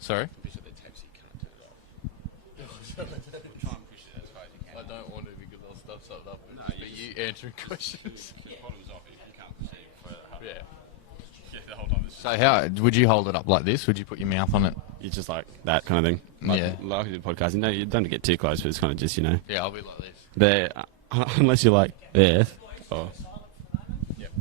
Sorry? Push it, the text, you can't turn it off. Try and push it as far as you can. I don't want to because I'll stuff something up. No, But you answering questions. The bottom's off if you can't see for Yeah. the whole time. So how would you hold it up like this? Would you put your mouth on it? It's just like that kind of thing. Like, Yeah. Like the podcast. You don't get too close, but it's kind of just, Yeah, I'll be like this. there. Unless you're like there. Or, Yep.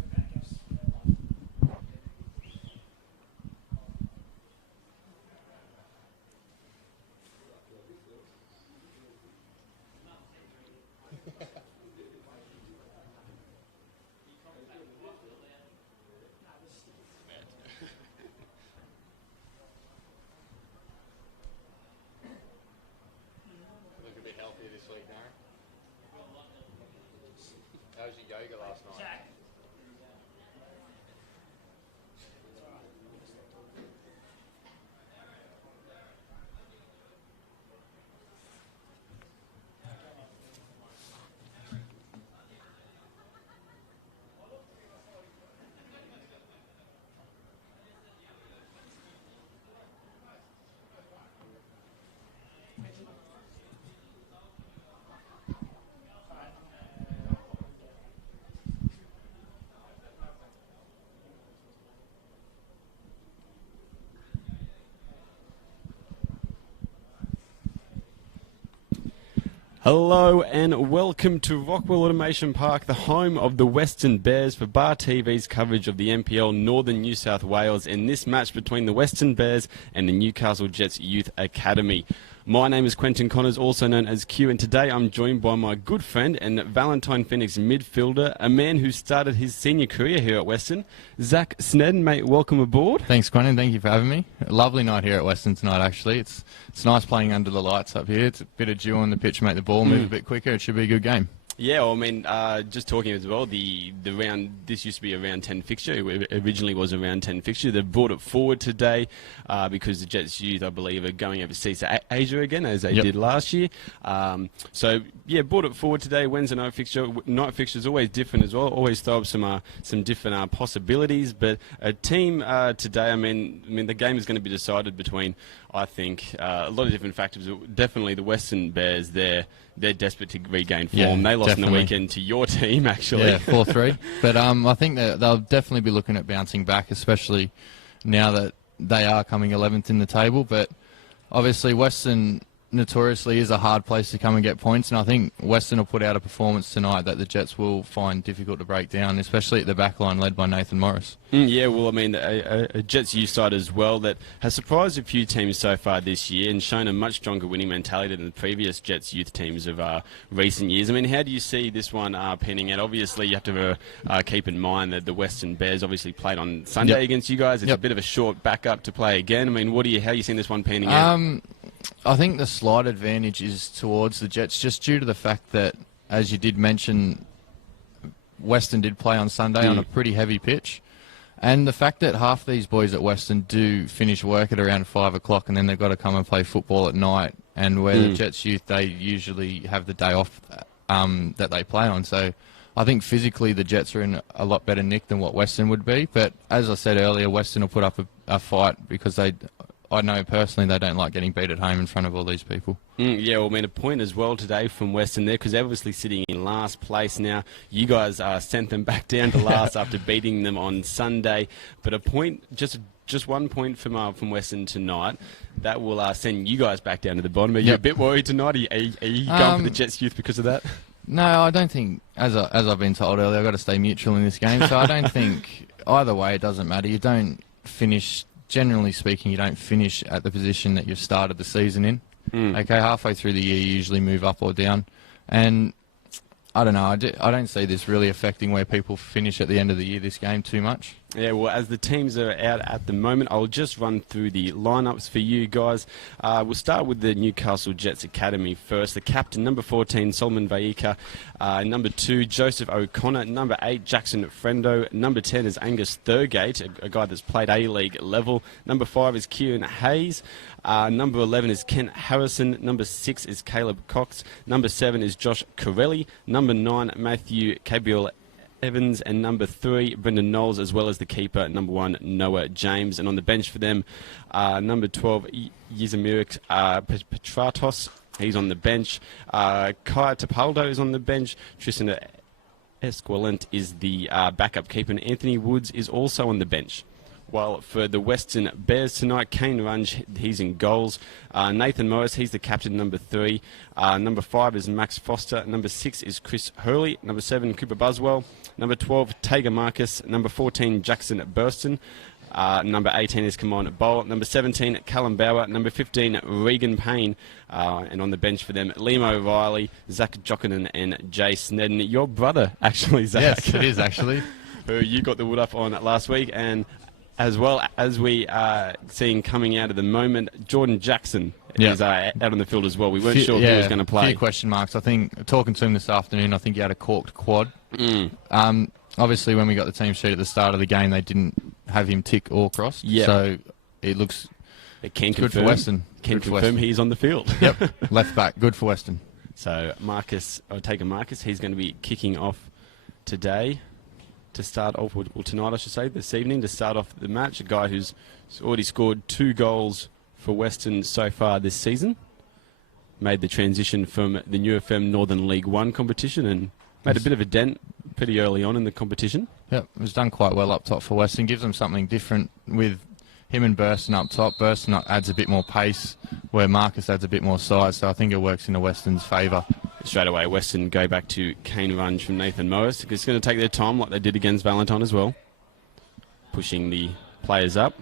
Look a bit healthier this week, Darren. How was your yoga last night? Hello and welcome to Rockwell Automation Park, the home of the Weston Bears, for Bar TV's coverage of the NPL Northern New South Wales in this match between the Weston Bears and the Newcastle Jets Youth Academy. My name is Quentin Connors, also known as Q, and today I'm joined by my good friend and Valentine Phoenix midfielder, a man who started his senior career here at Weston, Zach Snedden. Mate, welcome aboard. Thanks, Quentin. Thank you for having me. A lovely night here at Weston tonight, actually. It's nice playing under the lights up here. It's a bit of dew on the pitch, make the ball move a bit quicker. It should be a good game. Yeah, well, I mean, just talking as well, the round, this used to be a round 10 fixture. It originally was a round 10 fixture. They've brought it forward today because the Jets Youth, I believe, are going overseas to Asia again, as they did last year. So, yeah, brought it forward today. Wednesday night fixture. Night fixture is always different as well. Always throw up some different possibilities. But a team today, I mean, the game is going to be decided between, I think, a lot of different factors. Definitely the Western Bears, they're desperate to regain form. Yeah, they lost definitely. in the weekend to your team, actually. Yeah, 4-3. But I think that they'll definitely be looking at bouncing back, especially now that they are coming 11th in the table. But obviously Western notoriously is a hard place to come and get points, and I think Western will put out a performance tonight that the Jets will find difficult to break down, especially at the back line led by Nathan Morris. Yeah, well, I mean, a Jets youth side as well that has surprised a few teams so far this year and shown a much stronger winning mentality than the previous Jets youth teams of recent years. I mean, how do you see this one panning out? Obviously, you have to keep in mind that the Western Bears obviously played on Sunday against you guys. It's a bit of a short backup to play again. I mean, how are you seeing this one panning out? I think the slight advantage is towards the Jets, just due to the fact that, as you did mention, Weston did play on Sunday on a pretty heavy pitch. And the fact that half these boys at Weston do finish work at around 5 o'clock and then they've got to come and play football at night, and where the Jets youth, they usually have the day off that they play on. So I think physically the Jets are in a lot better nick than what Weston would be. But as I said earlier, Weston will put up a fight because I know personally they don't like getting beat at home in front of all these people. Yeah, well, I mean, a point as well today from Western there, because they're obviously sitting in last place now. You guys sent them back down to last after beating them on Sunday. But a point, just 1 point from Western tonight, that will send you guys back down to the bottom. Are you a bit worried tonight? Are you going for the Jets youth because of that? No, I don't think, as I've been told earlier, I've got to stay neutral in this game. So I don't think either way it doesn't matter. You don't finish. Generally speaking, you don't finish at the position that you've started the season in. Okay, halfway through the year, you usually move up or down. And I don't know, I don't see this really affecting where people finish at the end of the year, this game, too much. Yeah, well, as the teams are out at the moment, I'll just run through the lineups for you guys. We'll start with the Newcastle Jets Academy first. The captain, number 14, Solomon Vaika. Number 2, Joseph O'Connor. Number 8, Jackson Frendo. Number 10 is Angus Thurgate, a guy that's played A-League level. Number 5 is Kieran Hayes. Number 11 is Kent Harrison. Number 6 is Caleb Cox. Number 7 is Josh Corelli. Number 9, Matthew Cabriel Evans, and number 3, Brendan Knowles, as well as the keeper, number 1, Noah James. And on the bench for them, number 12, Yizamirik Petratos, he's on the bench. Kai Tapaldo is on the bench. Tristan Esquilent is the backup keeper, and Anthony Woods is also on the bench. While for the Weston Bears tonight, Kane Runge, he's in goals. Nathan Morris, he's the captain, number 3. Number 5 is Max Foster. Number 6 is Chris Hurley. Number 7, Cooper Buswell. Number 12, Tager Marcus. Number 14, Jackson Burston. Number 18 is Kamon Bowl. Number 17, Callum Bauer. Number 15, Regan Payne. And on the bench for them, Liam O'Reilly, Zach Jokinen, and Jay Snedden. Your brother, actually, Zach. Yes, it is, actually. Who you got the wood up on last week. And as well as we are seeing coming out at the moment, Jordan Jackson is out on the field as well. We weren't sure if he was going to play. A few question marks. I think, talking to him this afternoon, I think he had a corked quad. Obviously, when we got the team sheet at the start of the game, they didn't have him tick or cross. Yeah. So it looks good for Weston. Can confirm he's on the field. Yep, left back. Good for Weston. So Tager Marcus, he's going to be kicking off today. To start off, or tonight I should say, this evening, to start off the match. A guy who's already scored 2 goals for Weston so far this season. Made the transition from the NewFM Northern League 1 competition and made a bit of a dent pretty early on in the competition. Yep, it was done quite well up top for Weston. Gives them something different with him and Burston up top. Burston adds a bit more pace, where Marcus adds a bit more size, so I think it works in the Weston's favour. Straight away, Weston go back to Kane Runge from Nathan Morris. It's going to take their time like they did against Valentine as well. Pushing the players up.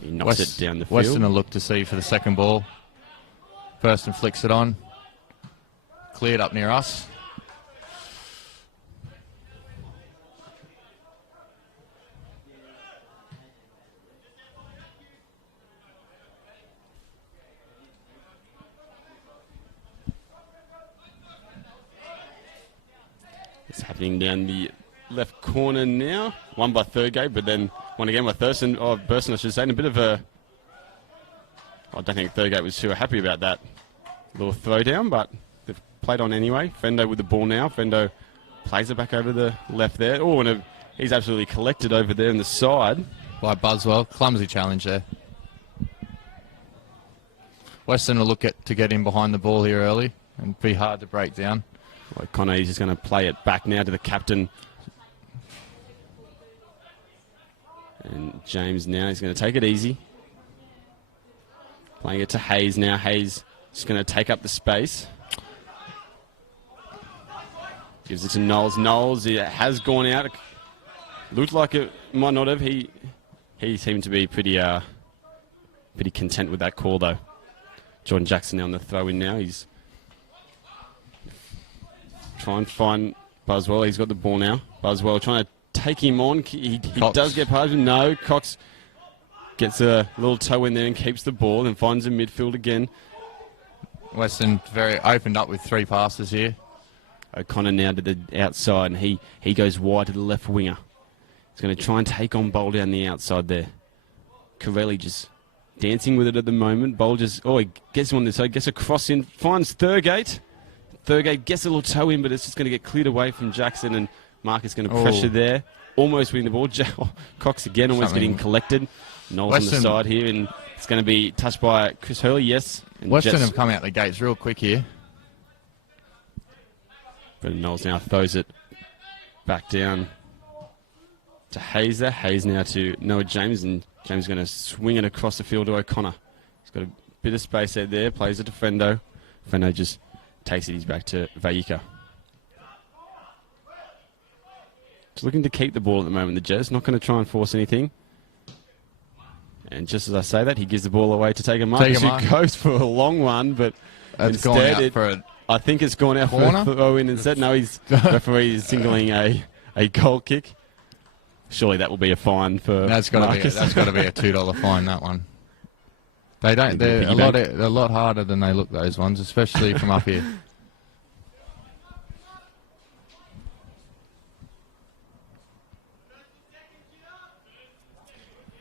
He knocks it down the field. Weston will look to see for the second ball. Burston flicks it on. Cleared up near us. It's happening down the left corner now. One by Thurgate, but then one again by Thurston. Oh, Burston, I should say. And a bit of a... I don't think Thurgate was too happy about that little throwdown, but they've played on anyway. Fendo with the ball now. Fendo plays it back over the left there. Oh, and he's absolutely collected over there on the side. By Buswell. Clumsy challenge there. Weston will look to get in behind the ball here early and be hard to break down. Well, Connor is just going to play it back now to the captain. And James now is going to take it easy. Playing it to Hayes now. Hayes is going to take up the space. Gives it to Knowles. Knowles, it has gone out. Looked like it might not have. He seemed to be pretty content with that call, though. Jordan Jackson now on the throw-in now. He's trying to find Buswell. He's got the ball now. Buswell trying to take him on. He does get past him. No, Cox gets a little toe in there and keeps the ball and finds a midfield again. Weston very opened up with 3 passes here. O'Connor now to the outside, and he goes wide to the left winger. He's going to try and take on Bowl down the outside there. Corelli just dancing with it at the moment. Bowl just, he gets one this side, gets a cross in, finds Thurgate. Thurgate gets a little toe in, but it's just going to get cleared away from Jackson, and Marcus going to pressure there. Almost winning the ball. Cox again almost getting collected. Knowles on the side here, and it's going to be touched by Chris Hurley, yes. And Weston have come out the gates real quick here. But Knowles now throws it back down to Hayes there. Hayes now to Noah James, and James is going to swing it across the field to O'Connor. He's got a bit of space out there, plays it to Fendo. Fendo just takes it, he's back to Vayika. Just looking to keep the ball at the moment, the Jets. Not going to try and force anything. And just as I say that, he gives the ball away to Tager Marcus, who goes for a long one, but it's gone out for a... I think it's gone out for a throw-in instead. No, referee is signaling a goal kick. Surely that will be a fine for Marcus. That's got to be a $2 fine, that one. They don't. They're a lot harder than they look, those ones, especially from up here.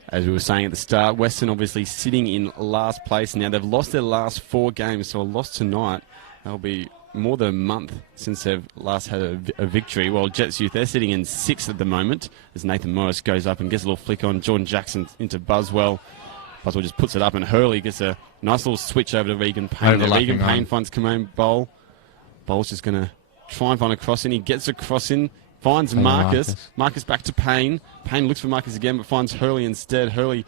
As we were saying at the start, Weston obviously sitting in last place now. They've lost their last 4 games, so a loss tonight, they'll be more than a month since they've last had a victory. While Jets Youth, they're sitting in 6th at the moment as Nathan Morris goes up and gets a little flick on. Jordan Jackson into Buswell. Buswell just puts it up and Hurley gets a nice little switch over to Regan Payne. Regan Payne finds Kamone Bowl. Bowl's just going to try and find a cross in. He gets a cross in, finds Marcus. Marcus back to Payne. Payne looks for Marcus again but finds Hurley instead. Hurley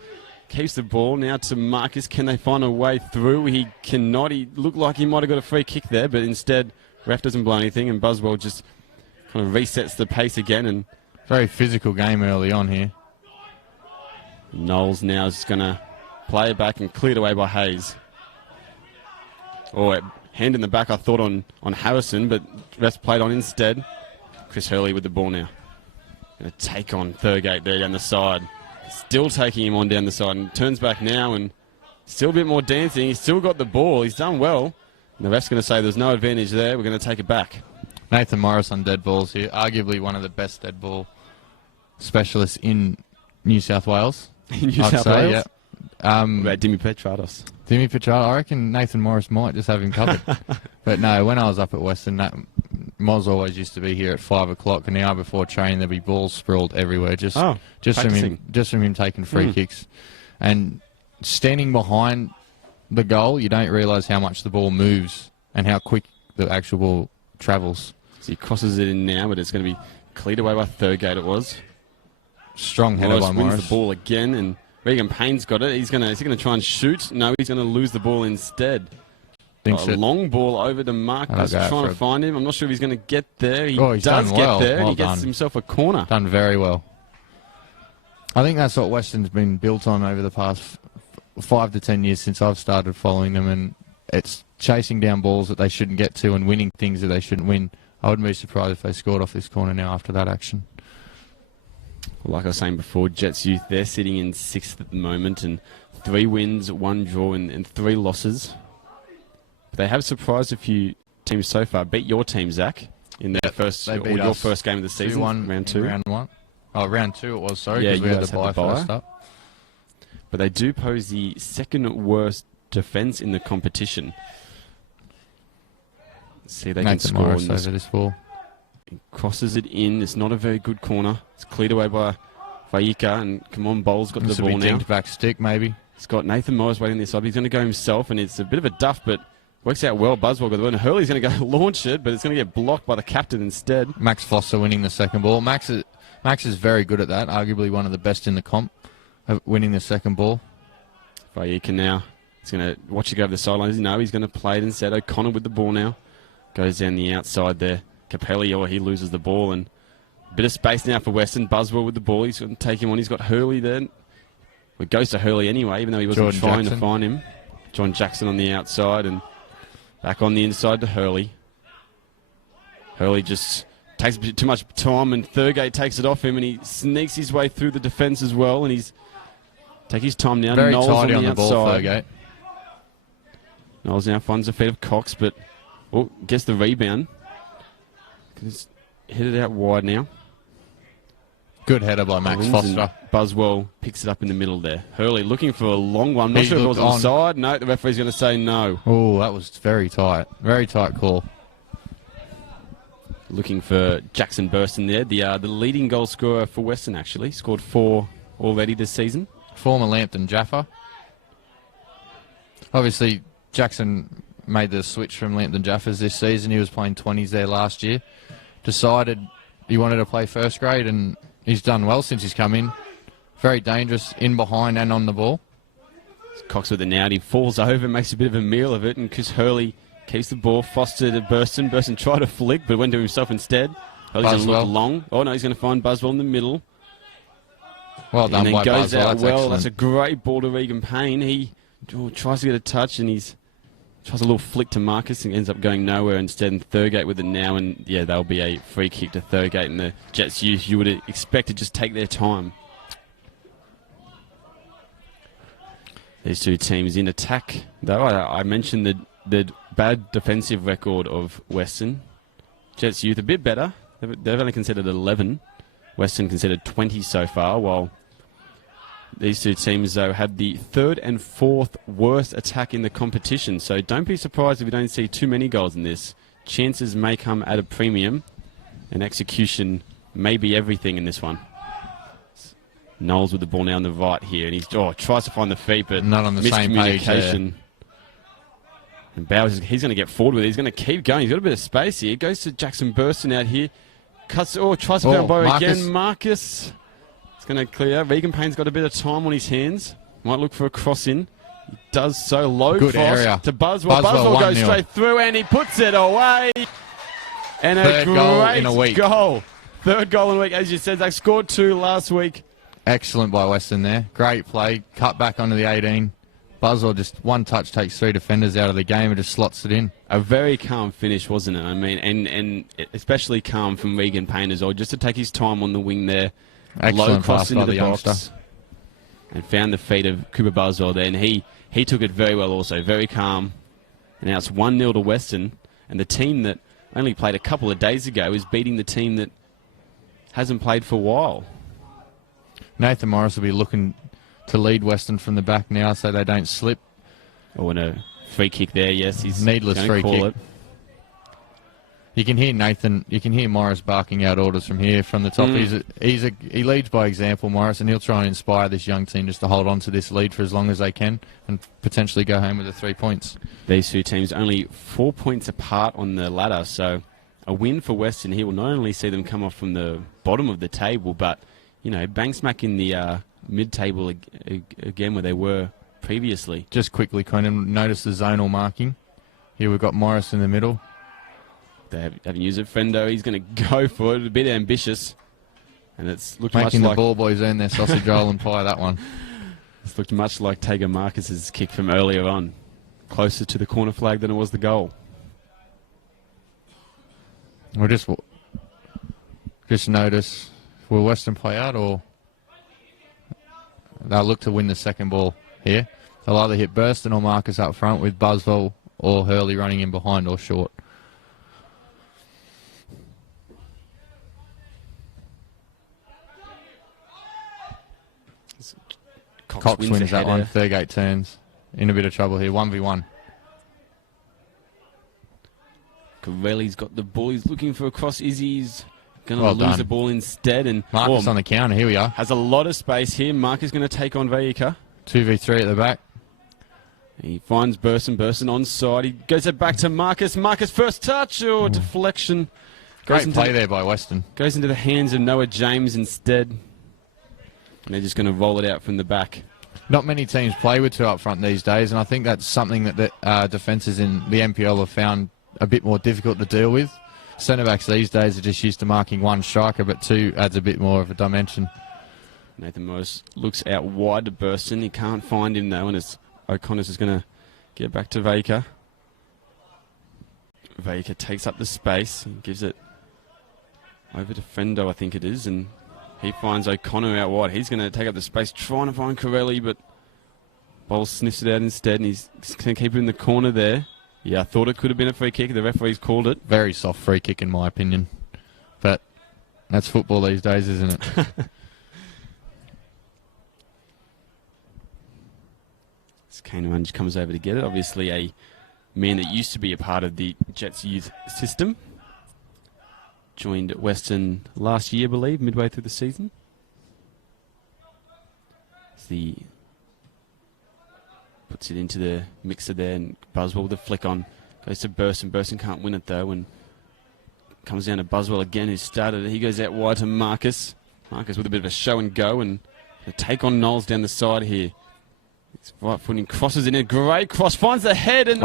keeps the ball now to Marcus. Can they find a way through? He cannot. He looked like he might have got a free kick there, but instead ref doesn't blow anything and Buswell just kind of resets the pace again. And very physical game early on here. Knowles now is going to play it back and cleared away by Hayes. Hand in the back I thought on Harrison, but refs played on instead. Chris Hurley with the ball now. Going to take on Thurgate there down the side. Still taking him on down the side and turns back now and still a bit more dancing. He's still got the ball. He's done well. And the ref's going to say there's no advantage there. We're going to take it back. Nathan Morris on dead balls here. Arguably one of the best dead ball specialists in New South Wales. In New South Wales? Yeah. What about Dimi Petratos? Dimi Petratos, I reckon Nathan Morris might just have him covered. But no, when I was up at Weston, Moz always used to be here at 5 o'clock, and the hour before training there'd be balls sprawled everywhere, just from him taking free kicks. And standing behind the goal, you don't realise how much the ball moves and how quick the actual ball travels. So he crosses it in now, but it's going to be cleared away by Thurgate. It was strong header by Morris. Wins the ball again, and Regan Payne's got it. Is he going to try and shoot? No, he's going to lose the ball instead. A long ball over to Marcus, trying to find him. I'm not sure if he's going to get there. He does get there, and he gets himself a corner. Done very well. I think that's what Weston's been built on over the past 5 to 10 years since I've started following them, and it's chasing down balls that they shouldn't get to and winning things that they shouldn't win. I wouldn't be surprised if they scored off this corner now after that action. Like I was saying before, Jets Youth, they're sitting in 6th at the moment, and 3 wins, 1 draw, and 3 losses. But they have surprised a few teams so far. Beat your team, Zach, in their first game of the season, round 2. Round 1. Oh, round 2 it was, sorry, yeah, because we had the bye first up. But they do pose the 2nd worst defence in the competition. Let's see if they can score Morris over this ball. He crosses it in. It's not a very good corner. It's cleared away by Vaika, and Kamon Bowles got the ball now. Back stick, maybe. He's got Nathan Morris waiting this side. He's going to go himself, and it's a bit of a duff, but works out well. Buswell got the ball, and Hurley's going to go launch it, but it's going to get blocked by the captain instead. Max Foster winning the second ball. Max is very good at that. Arguably one of the best in the comp, of winning the second ball. Vaika now. He's going to watch it go over the sidelines. No, he's going to play it instead. O'Connor with the ball now. Goes down the outside there. Capelli, he loses the ball, and a bit of space now for Weston. Buswell with the ball. He's going to take him on. He's got Hurley there. It goes to Hurley anyway, even though he wasn't trying to find him. John Jackson on the outside, and back on the inside to Hurley. Hurley just takes a bit too much time, and Thurgate takes it off him, and he sneaks his way through the defence as well, and he's take his time now. Very Knowles tidy on the outside. ball, Thurgate. Knowles now finds the feet of Cox, but gets the rebound. He's headed out wide now. Good header by Max Foster. Buswell picks it up in the middle there. Hurley looking for a long one. Not sure if it was onside. No, the referee's going to say no. Oh, that was very tight. Very tight call. Looking for Jackson Burston there. The leading goal scorer for Weston, actually. Scored 4 already this season. Former Lambton Jaffa. Obviously, Jackson made the switch from Lambton Jaffas this season. He was playing 20s there last year. Decided he wanted to play first grade, and he's done well since he's come in. Very dangerous in behind and on the ball. Cox with the now. He falls over, makes a bit of a meal of it, and Chris Hurley keeps the ball. Foster to Burston. Burston tried to flick, but went to himself instead. Hurley's going to look long. Oh, no, he's going to find Buswell in the middle. Well done by Buswell. Goes out well. That's a great ball to Regan Payne. He tries to get a touch, and tries a little flick to Marcus and ends up going nowhere instead. And Thurgate with it now, and yeah, there'll be a free kick to Thurgate, and the Jets Youth, you would expect to just take their time. These two teams in attack, though. I mentioned the bad defensive record of Weston. Jets Youth a bit better. They've only considered 11. Weston considered 20 so far, while these two teams, though, had the 3rd and 4th worst attack in the competition. So don't be surprised if we don't see too many goals in this. chances may come at a premium, and execution may be everything in this one. Knowles with the ball now on the right here, and he's tries to find the feet, but not on the same page there. And Bowers, he's going to get forward with it. He's going to keep going. He's got a bit of space here. Goes to Jackson Burston out here. Cuts. Tries to foul by again. Marcus. It's going to clear out. Regan Payne's got a bit of time on his hands. Might look for a cross in. He does so. Low good cross area to Buswell. Buswell goes straight through, and he puts it away. And a great goal in a week. Third goal in a week, as you said. They scored 2 last week. Excellent by Weston there. Great play. Cut back onto the 18. Buswell just one touch takes 3 defenders out of the game and just slots it in. A very calm finish, wasn't it? I mean, and especially calm from Regan Payne as well, just to take his time on the wing there. Excellent low cross into the box youngster. And found the feet of Cooper Buswell there, and he took it very well also, very calm. And now it's 1-0 to Weston, and the team that only played a couple of days ago is beating the team that hasn't played for a while. Nathan Morris will be looking to lead Weston from the back now so they don't slip. And a free kick there, yes. He's needless free kick. It. You can hear Morris barking out orders from here, from the top. He leads by example, Morris, and he'll try and inspire this young team just to hold on to this lead for as long as they can and potentially go home with the 3 points. These two teams only 4 points apart on the ladder, so a win for Weston here will not only see them come off from the bottom of the table, but, bang smack in the mid-table again where they were previously. Just quickly, Conan, notice the zonal marking. Here we've got Morris in the middle. They haven't used it. Frendo, he's going to go for it. A bit ambitious. And it's looked much like... Making the ball boys earn their sausage roll and pie, that one. It's looked much like Tager Marcus's kick from earlier on. Closer to the corner flag than it was the goal. We'll just notice, will Weston play out or... They'll look to win the second ball here. They'll either hit Burston or Marcus up front with Buswell or Hurley running in behind or short. Cox wins that one. Thurgate turns. In a bit of trouble here. 1v1. Corelli's got the ball. He's looking for a cross. Izzy's going to lose the ball instead. And Marcus on the counter. Here we are. Has a lot of space here. Marcus going to take on Vajika. 2v3 at the back. He finds Burston. Burston onside. He goes it back to Marcus. Marcus first touch. Deflection. Great play there by Weston. Goes into the hands of Noah James instead. And they're just going to roll it out from the back. Not many teams play with 2 up front these days, and I think that's something that the defences in the NPL have found a bit more difficult to deal with. Centre-backs these days are just used to marking 1 striker, but 2 adds a bit more of a dimension. Nathan Morris looks out wide to Burston. He can't find him, though, and O'Connor's is going to get back to Vajika. Vajika takes up the space and gives it over to Frendo, I think it is, and he finds O'Connor out wide. He's going to take up the space, trying to find Corelli, but Bowles sniffs it out instead, and he's going to keep it in the corner there. Yeah, I thought it could have been a free kick. The referee's called it. Very soft free kick, in my opinion. But that's football these days, isn't it? Kane just comes over to get it. Obviously a man that used to be a part of the Jets youth system. Joined Weston last year, I believe, midway through the season. Puts it into the mixer there, and Buswell with a flick on. Goes to Burston. Burston can't win it, though, and comes down to Buswell again, who started it. He goes out wide to Marcus. Marcus with a bit of a show and go, and a take on Knowles down the side here. It's right footing, crosses in a great cross, finds the head, and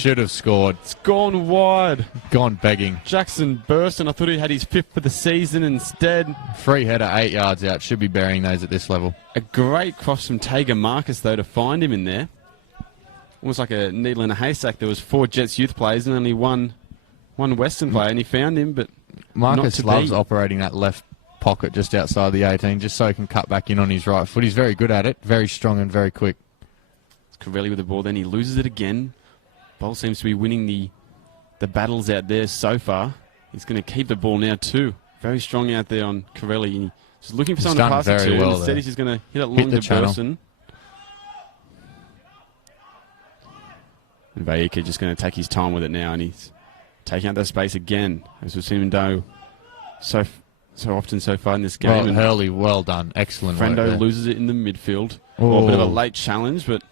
should have scored. It's gone wide. Gone begging. Jackson Burston, I thought he had his 5th for the season instead. Free header, 8 yards out. Should be burying those at this level. A great cross from Tager Marcus, though, to find him in there. Almost like a needle in a haystack. There was 4 Jets youth players and only one Western player, and he found him, but Marcus loves operating that left pocket just outside the 18, just so he can cut back in on his right foot. He's very good at it, very strong and very quick. Corelli with the ball, then he loses it again. Bowles seems to be winning the battles out there so far. He's going to keep the ball now too. Very strong out there on Corelli. He's looking for someone to pass it to. Well instead, he's just going to hit it long to Burston. And Vajika just going to take his time with it now, and he's taking out that space again, as we've seen him do so often so far in this game. Well, And Hurley, well done. Excellent work Frendo there. loses it in the midfield. Oh. A bit of a late challenge, but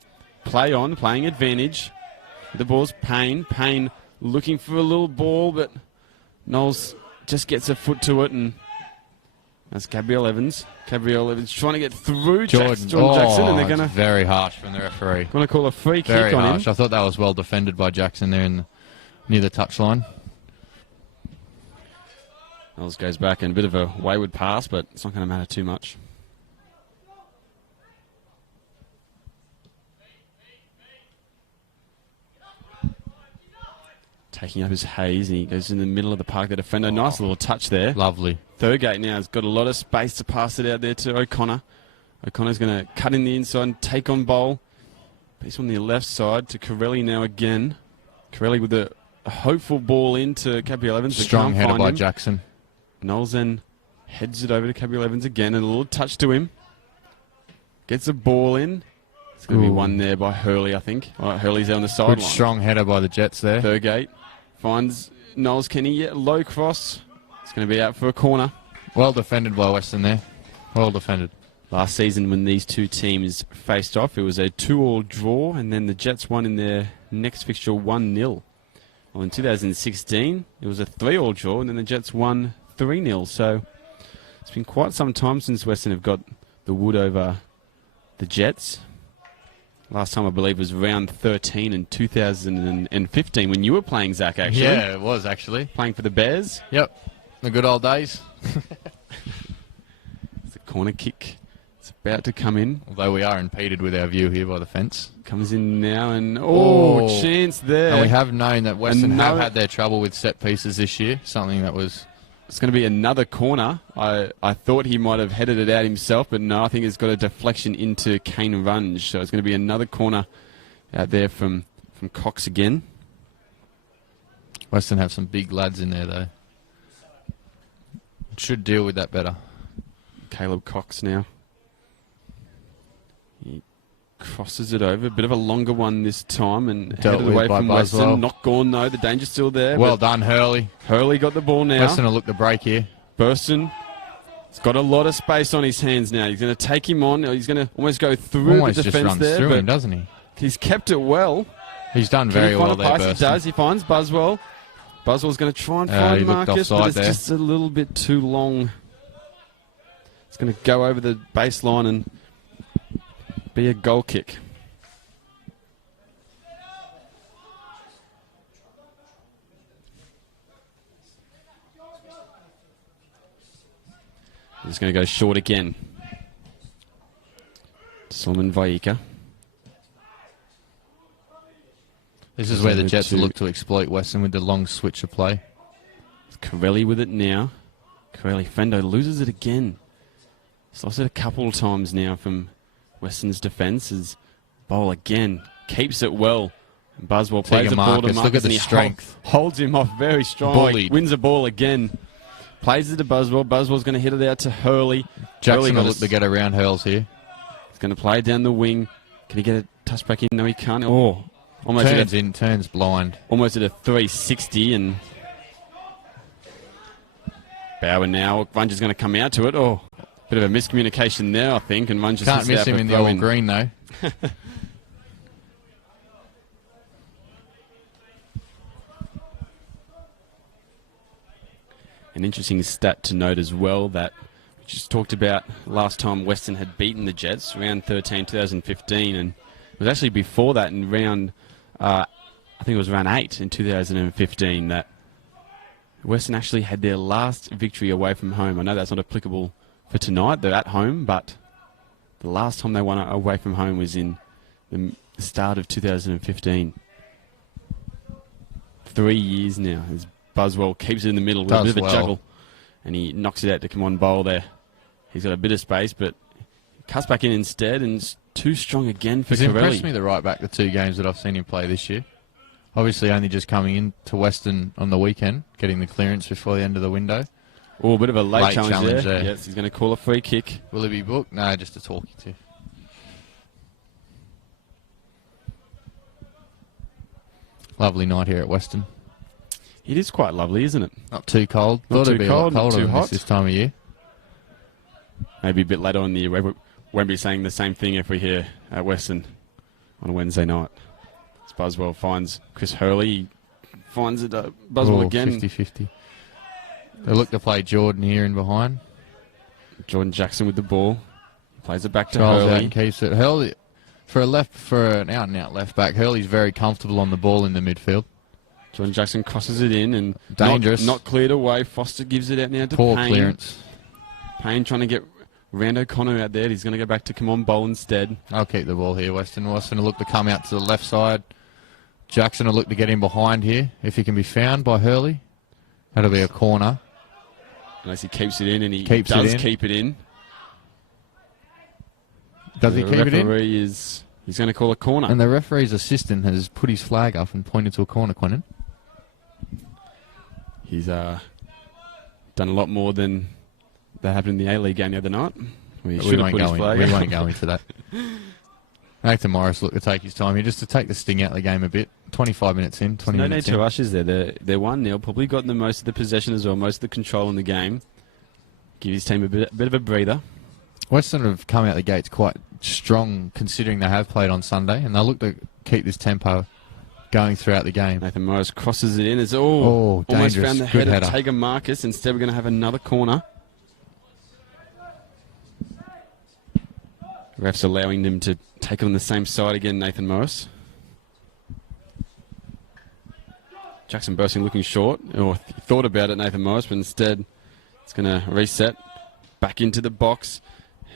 playing advantage. The ball's Payne looking for a little ball, but Knowles just gets a foot to it, and that's Gabriel Evans. Gabriel Evans trying to get through Jordan Jackson, and they're going to very harsh from the referee. Going to call a free Very kick on harsh. him. I thought that was well defended by Jackson there near the touchline. Knowles goes back and a bit of a wayward pass, but it's not going to matter too much. Taking up his Hayes, and he goes in the middle of the park. The defender, nice little touch there. Lovely. Thurgate now has got a lot of space to pass it out there to O'Connor. O'Connor's going to cut in the inside and take on Bowl. He's on the left side to Corelli now again. Corelli with a hopeful ball into Gabriel Evans. Strong header by Jackson. Knowles then heads it over to Gabriel Evans again, and a little touch to him. Gets the ball in. It's going to be one there by Hurley, I think. All right, Hurley's there on the sideline. Good strong header by the Jets there. Thurgate finds Knowles Kenny. Yeah, low cross. It's going to be out for a corner. Well defended by Weston there. Well defended. Last season when these two teams faced off, it was a 2-2 draw, and then the Jets won in their next fixture 1-0. Well, in 2016, it was a 3-3 draw, and then the Jets won 3-0. So it's been quite some time since Weston have got the wood over the Jets. Last time, I believe, was round 13 in 2015 when you were playing, Zach, actually. Yeah, it was, actually. Playing for the Bears. Yep. The good old days. It's a corner kick. It's about to come in. Although we are impeded with our view here by the fence. Comes in now, and chance there. And we have known that Weston have had their trouble with set pieces this year. Something that was... It's going to be another corner. I thought he might have headed it out himself, but no, I think it's got a deflection into Kane Runge. So it's going to be another corner out there from Cox again. Weston have some big lads in there, though. Should deal with that better. Caleb Cox now. He crosses it over. A bit of a longer one this time, and headed away from Weston. Not gone, though. The danger's still there. Well done, Hurley. Hurley got the ball now. Weston will look the break here. Burston. He's got a lot of space on his hands now. He's going to take him on. He's going to almost go through the defence there. Almost just runs through him, doesn't he? He's kept it well. He's done very well there, Burston. He does. He finds Buswell. Buswell's going to try and find Marcus, but it's just a little bit too long. It's going to go over the baseline and be a goal kick. He's going to go short again. Solomon Vaika. This is where the Jets will look to exploit Weston with the long switch of play. Corelli with it now. Corelli, Frendo loses it again. He's lost it a couple of times now from Weston's defence. As Bowl again keeps it well. And Buswell plays the ball to Marcus. Look at the strength. Holds him off very strongly. Wins the ball again. Plays it to Buswell. Buswell's going to hit it out to Hurley. Jackson will look to get around Hurls here. He's going to play down the wing. Can he get a touch back in? No, he can't. Almost turns blind. Almost at a 360, and Bauer now. Runge is going to come out to it. Bit of a miscommunication there, I think, and Runge can't miss him in the old green, though. An interesting stat to note as well that we just talked about last time Weston had beaten the Jets, round 13, 2015, and it was actually before that in round, I think it was round 8 in 2015, that Weston actually had their last victory away from home. I know that's not applicable for tonight, they're at home, but the last time they won away from home was in the start of 2015. 3 years now, as Buswell keeps it in the middle with a bit of a juggle, and he knocks it out to come on Bowl there. He's got a bit of space, but cuts back in instead, and it's too strong again for Corelli. He's impressed me the right back the 2 games that I've seen him play this year. Obviously only just coming in to Weston on the weekend, getting the clearance before the end of the window. A bit of a late challenge there. Yes, he's going to call a free kick. Will he be booked? No, just a talkie to. Lovely night here at Weston. It is quite lovely, isn't it? Not too cold. Not Thought too it'd be cold, a not lot colder too than hot. this time of year. Maybe a bit later on in the year. We won't be saying the same thing if we're here at Weston on a Wednesday night. As Buswell finds Chris Hurley. He finds it Buswell again. 50-50. They look to play Jordan here in behind. Jordan Jackson with the ball. Plays it back to Trials out Hurley. and keeps it. Hurley, for an out-and-out left back, Hurley's very comfortable on the ball in the midfield. Jordan Jackson crosses it in and Dangerous. Not cleared away. Foster gives it out now to Poor Payne. clearance. Payne trying to get Rand O'Connor out there. He's going to go back to Come On Bowl instead. I'll keep the ball here. Weston will look to come out to the left side. Jackson will look to get in behind here if he can be found by Hurley. That'll be a corner. Unless he keeps it in, and he Keeps does it in. keep it in. Does he The keep it in? referee he's going to call a corner. And the referee's assistant has put his flag up and pointed to a corner, Quentin. He's done a lot more than that happened in the A-League game the other night. We should have won't put his flag up. go into that. Nathan Morris looked to take his time here just to take the sting out of the game a bit. 25 minutes in, 20 No need minutes to in. rush, is there? They're 1-0. Probably gotten the most of the possession as well, most of the control in the game. Give his team a bit of a breather. Weston have come out the gates quite strong considering they have played on Sunday, and they'll look to keep this tempo going throughout the game. Nathan Morris crosses it in. It's Oh, almost dangerous. found the Good head of header. Tager Marcus. Instead, we're going to have another corner. Refs allowing them to take on the same side again, Nathan Morris. Jackson Bursting looking short, or thought about it, Nathan Morris, but instead it's going to reset back into the box.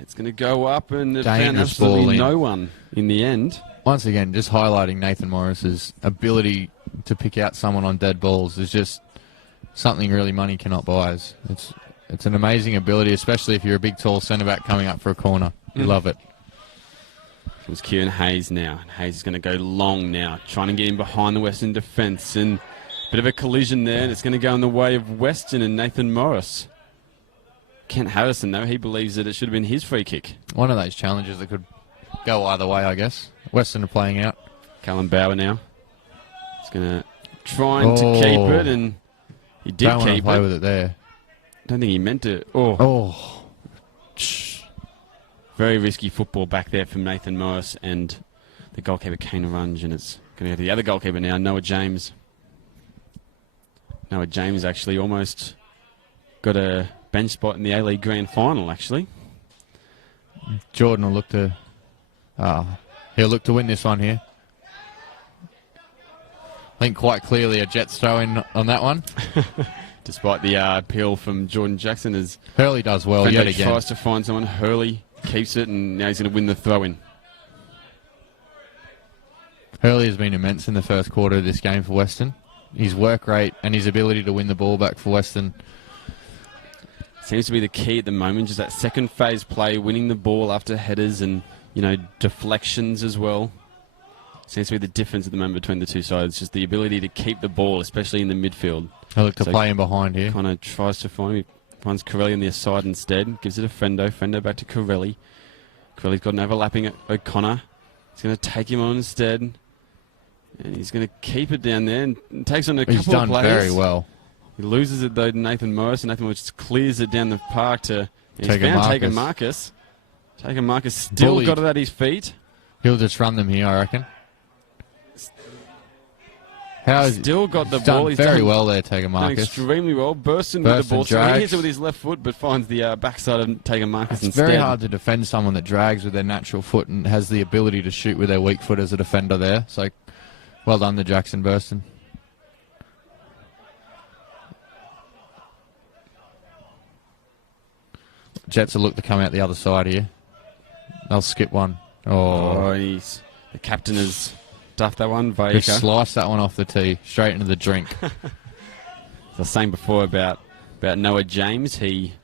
It's going to go up, and it found Dangerous ball absolutely in. no one in the end. Once again, just highlighting Nathan Morris's ability to pick out someone on dead balls is just something really money cannot buy. It's an amazing ability, especially if you're a big, tall centre-back coming up for a corner. You love it. It was Kieran Hayes now. And Hayes is going to go long now, trying to get in behind the Western defence. And a bit of a collision there, and it's going to go in the way of Weston and Nathan Morris. Kent Harrison, though, he believes that it should have been his free kick. One of those challenges that could go either way, I guess. Weston are playing out. Callum Bauer now. He's going to try to keep it, and he did Don't want to keep play it. with it there. Don't think he meant to. Very risky football back there from Nathan Morris and the goalkeeper Kane Runge, and it's going to go to the other goalkeeper now, Noah James. Noah James actually almost got a bench spot in the A-League Grand Final, actually. Jordan will look to... he'll look to win this one here. I think quite clearly a Jets throw-in on that one. Despite the appeal from Jordan Jackson, as Hurley does well yet again. tries to find someone. Hurley keeps it, and now he's going to win the throw-in. Hurley has been immense in the first quarter of this game for Weston. His work rate and his ability to win the ball back for Weston. Seems to be the key at the moment, just that second phase play, winning the ball after headers and, deflections as well. Seems to be the difference at the moment between the two sides, just the ability to keep the ball, especially in the midfield. He'll look to play in behind here. Kind of tries to find him. He finds Corelli on the side instead. Gives it to Fendo. Fendo back to Corelli. Corelli's got an overlapping O'Connor. He's going to take him on instead. And he's going to keep it down there and takes on a He's couple done of players. very well. He loses it though to Nathan Morris, and Nathan Morris just clears it down the park to Tager Marcus. Tager Marcus still Bullied. got it at his feet. He'll just run them here, I reckon. How is Still got the he's ball. done very well there, Tager Done Marcus. extremely well. Burston with the ball. So he drags. hits it with his left foot, but finds the backside of Tager Marcus It's instead. very hard to defend someone that drags with their natural foot and has the ability to shoot with their weak foot as a defender there. So, well done to Jackson Burston. Jets will look to come out the other side here. They'll skip one. The captain has duffed that one. Just Vaika. sliced that one off the tee, straight into the drink. As I was saying before about Noah James, he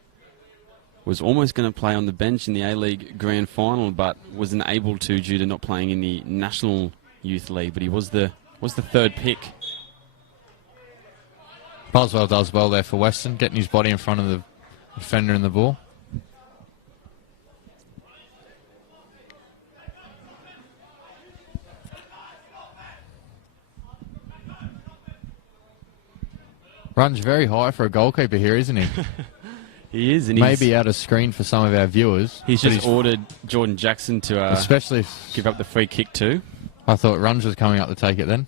was almost going to play on the bench in the A-League Grand Final, but wasn't able to due to not playing in the National Youth League. But he was the third pick. Boswell does well there for Weston, getting his body in front of the defender and the ball. Runs very high for a goalkeeper here, isn't he? He is, and maybe out of screen for some of our viewers. He's just ordered Jordan Jackson to especially give up the free kick too. I thought Runge was coming up to take it then.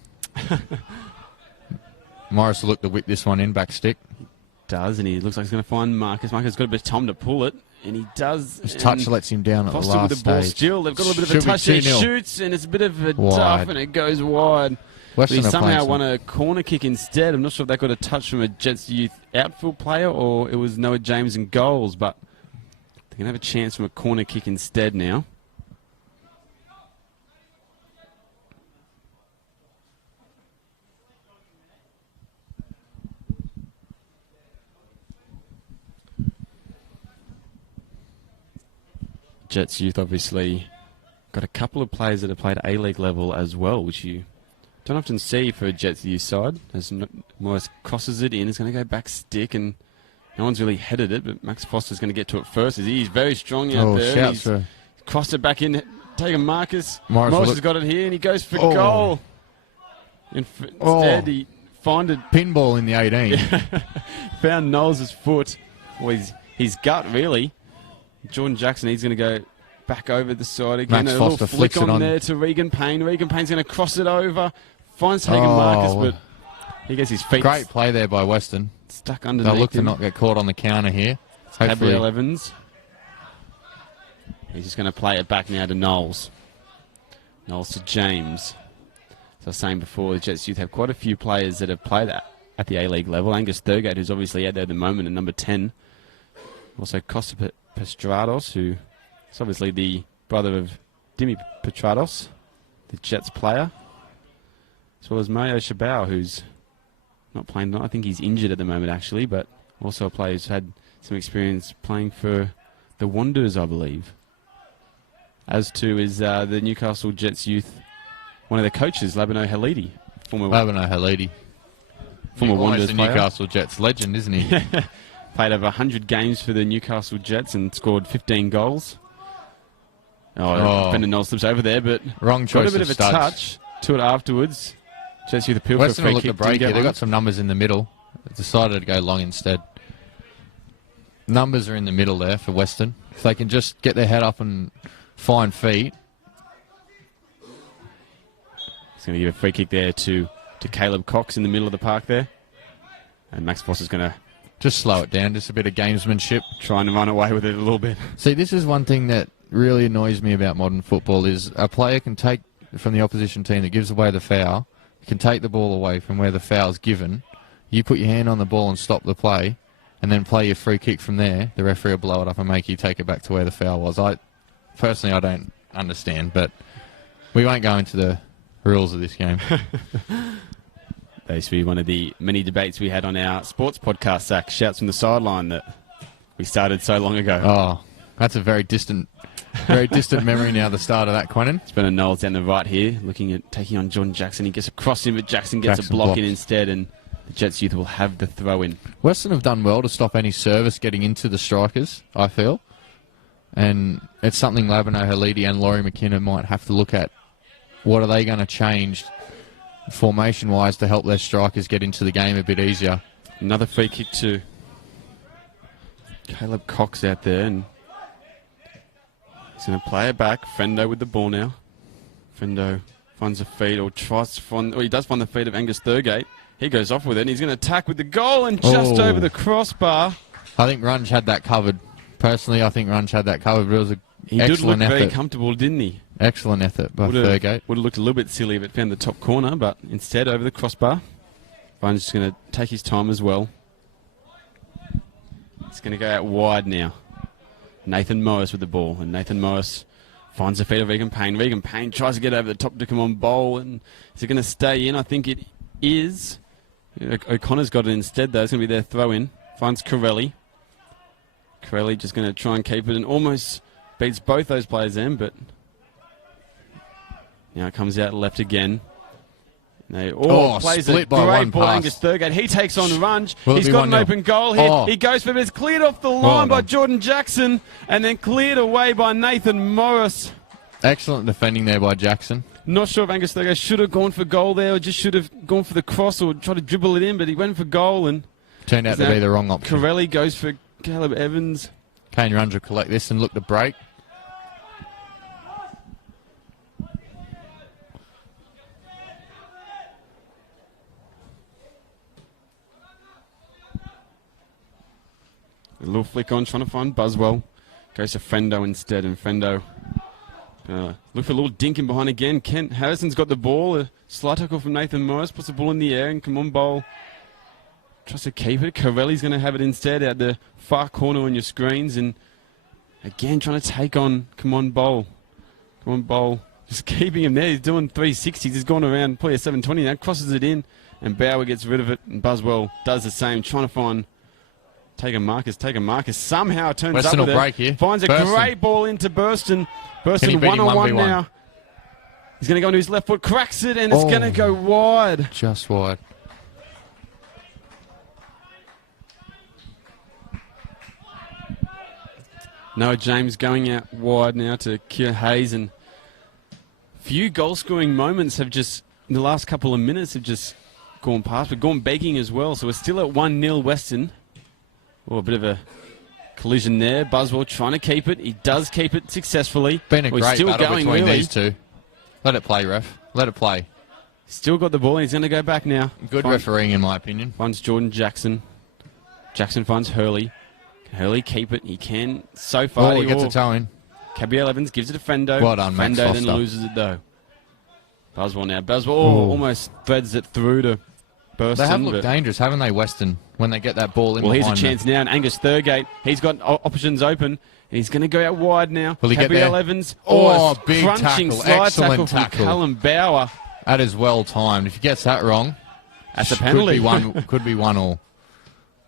Morris will look to whip this one in, back stick. He does, and he looks like he's going to find Marcus. Marcus got a bit of time to pull it, and he does. His touch lets him down at the last with the ball stage. still. They've got a little bit of a touch. He shoots, and it's a bit of a duff, and it goes wide. But he somehow won a corner kick instead. I'm not sure if that got a touch from a Jets youth outfield player or it was Noah James in goals, but they can have a chance from a corner kick instead now. Jets youth obviously got a couple of players that have played A-League level as well, which you don't often see for a Jets youth side. As Morris crosses it in, it's going to go back stick, and no one's really headed it, but Max Foster's going to get to it first. He's very strong out there. He's crossed it back in, taking Marcus. Morris has got it here, and he goes for goal. Instead, he found it. Pinball in the 18. Found Knowles' foot, or his gut, really. Jordan Jackson, he's going to go back over the side again. Max a Foster little flick on there to Regan Payne. Regan Payne's going to cross it over. Finds Hagan Marcus, but he gets his feet. Great play there by Weston. Stuck underneath. They'll look to not get caught on the counter here. Gabriel Evans. He's just going to play it back now to Knowles. Knowles to James. As I was saying before, the Jets youth have quite a few players that have played at the A-League level. Angus Thurgate, who's obviously out there at the moment at number 10. Also Costa Pestrados, who is obviously the brother of Dimi Petrados, the Jets player. As well as Mario Shabao, who's not playing. I think he's injured at the moment, actually, but also a player who's had some experience playing for the Wanderers, I believe. As to is the Newcastle Jets youth, one of their coaches, Labano Halidi. Former Wanderers player. Newcastle Jets legend, isn't he? Played over 100 games for the Newcastle Jets and scored 15 goals. Brendan Knowles slips over there, but wrong choice. Got a bit of a touch to it afterwards. Jets youth appeal Weston for a free will look kick. to break it. They've got some numbers in the middle. Decided to go long instead. Numbers are in the middle there for Weston. If they can just get their head up and find feet. He's going to give a free kick there to Caleb Cox in the middle of the park there. And Max Foster's going to just slow it down. Just a bit of gamesmanship. Trying to run away with it a little bit. See, this is one thing that really annoys me about modern football is a player can take from the opposition team that gives away the foul, can take the ball away from where the foul's given. You put your hand on the ball and stop the play, and then play your free kick from there. The referee will blow it up and make you take it back to where the foul was. Personally, I don't understand, but we won't go into the rules of this game. That used to be one of the many debates we had on our sports podcast, Zach. Shouts from the sideline that we started so long ago. Oh, that's a very distant memory now, the start of that, Quentin. It's been a Knowles down the right here, looking at taking on John Jackson. He gets across him, but Jackson gets a block in instead, and the Jets youth will have the throw in. Weston have done well to stop any service getting into the strikers, I feel. And it's something Labano Halidi and Laurie McKinnon might have to look at. What are they going to change formation-wise to help their strikers get into the game a bit easier? Another free kick to Caleb Cox out there, and he's going to play it back. Fendo with the ball now. Fendo finds a feed, or tries to find, or he does find the feed of Angus Thurgate. He goes off with it, and he's going to attack with the goal, and just over the crossbar. I think Runge had that covered. Personally, I think Runge had that covered, but it was an excellent effort. He did look very comfortable, didn't he? Excellent effort by Thurgate. Would have looked a little bit silly if it found the top corner, but instead over the crossbar. Runge's just going to take his time as well. It's going to go out wide now. Nathan Morris with the ball, and Nathan Morris finds the feet of Regan Payne. Regan Payne tries to get over the top to come on bowl, and is it going to stay in? I think it is. O'Connor's got it instead, though. It's going to be their throw-in. Finds Corelli. Corelli just going to try and keep it, and almost beats both those players in, but now it comes out left again. They plays a great ball, Angus Thurgate. He takes on Runge. He's got an open goal here. He goes for it. It's cleared off the line by Jordan Jackson and then cleared away by Nathan Morris. Excellent defending there by Jackson. Not sure if Angus Thurgate should have gone for goal there or just should have gone for the cross or tried to dribble it in, but he went for goal, and Turned out to be the wrong option. Corelli goes for Caleb Evans. Kane Runs will collect this and look to break. A little flick on, trying to find Buswell. Goes to Frendo instead, and Frendo look for a little dink in behind again. Kent Harrison's got the ball. A slight tackle from Nathan Morris. Puts the ball in the air, and come on, Bowl. Tries to keep it. Corelli's going to have it instead out the far corner on your screens, and again trying to take on come on, Bowl. Come on, Bowl. Just keeping him there. He's doing 360s. He's gone around, probably a 720 now. Crosses it in, and Bauer gets rid of it, and Buswell does the same, trying to find Take a Marcus. Somehow turns Weston up with will break it. here. Finds a great ball into Burston. Burston one-on-one now. He's going to go into his left foot. Cracks it, and it's going to go wide. Just wide. Noah James going out wide now to Keir Hayes. And few goal-scoring moments have just, in the last couple of minutes, have just gone past. But gone begging as well. So we're still at 1-0 Weston. Oh, a bit of a collision there. Buswell trying to keep it. He does keep it successfully. Been a great still battle going, between really. these two. Let it play, ref. Let it play. Still got the ball, and he's going to go back now. Good refereeing, in my opinion. Finds Jordan Jackson. Jackson finds Hurley. Can Hurley keep it? He can. So far, he gets a toe in. Gabriel Evans gives it to Frendo. Well done, Max Frendo Foster. then loses it, though. Buswell now. Buswell almost threads it through to Burston. They have looked dangerous, haven't they, Weston, when they get that ball in behind here's a chance now, and Angus Thurgate. He's got options open, and he's going to go out wide now. Will he get there? Evans. Big crunching tackle. slide Excellent tackle from Callum Bauer. That is well timed. If he gets that wrong, that's a penalty. Could be 1-1.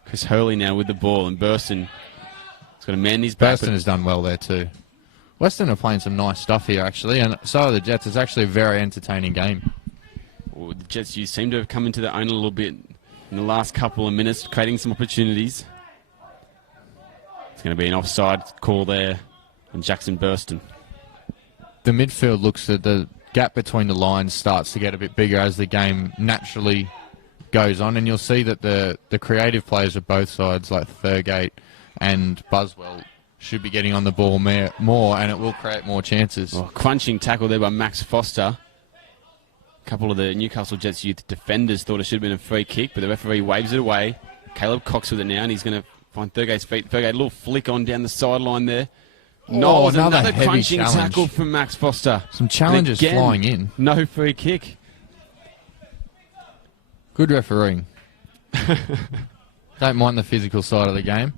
Chris Hurley now with the ball, and Burston has got a man in his back. Burston has done well there too. Weston are playing some nice stuff here, actually, and so are the Jets. It's actually a very entertaining game. Well, the Jets seem to have come into their own a little bit in the last couple of minutes, creating some opportunities. It's going to be an offside call there on Jackson Burston. The midfield looks at the gap between the lines starts to get a bit bigger as the game naturally goes on, and you'll see that the creative players of both sides, like Thurgate and Buswell, should be getting on the ball more, and it will create more chances. Crunching tackle there by Max Foster. A couple of the Newcastle Jets youth defenders thought it should have been a free kick, but the referee waves it away. Caleb Cox with it now, and he's going to find Thurgate's feet. Thurgate, a little flick on down the sideline there. Another crunching tackle from Max Foster. Some challenges flying in. No free kick. Good refereeing. Don't mind the physical side of the game.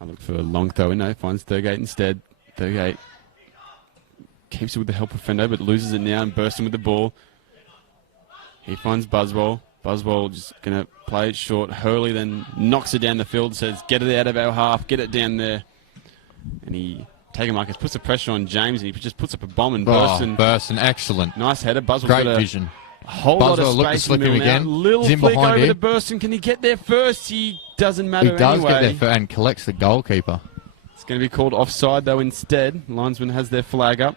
I look for a long throw in. No, finds Thurgate instead. Thurgate keeps it with the help of Fendo, but loses it now, and Burston with the ball. He finds Buswell. Buswell just going to play it short. Hurley then knocks it down the field, says, get it out of our half, get it down there. And Marcus puts the pressure on James, and he just puts up a bomb, and Burston, excellent. Nice header. Buswell's great got vision. A whole Buswell lot of space slip him again. Little flick over to Burston. Can he get there first? He doesn't matter anyway. He does anyway. get there and collects the goalkeeper. It's going to be called offside, though, instead. Linesman has their flag up.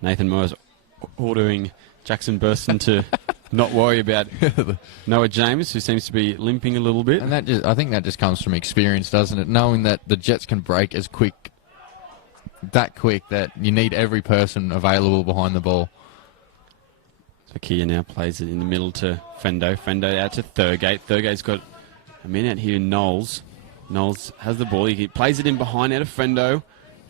Nathan Morris ordering Jackson Burston to not worry about Noah James, who seems to be limping a little bit. And I think that just comes from experience, doesn't it? Knowing that the Jets can break that quick that you need every person available behind the ball. So Kia now plays it in the middle to Frendo. Frendo out to Thurgate. Thurgate's got a man out here, Knowles. Knowles has the ball. He plays it in behind out of Frendo.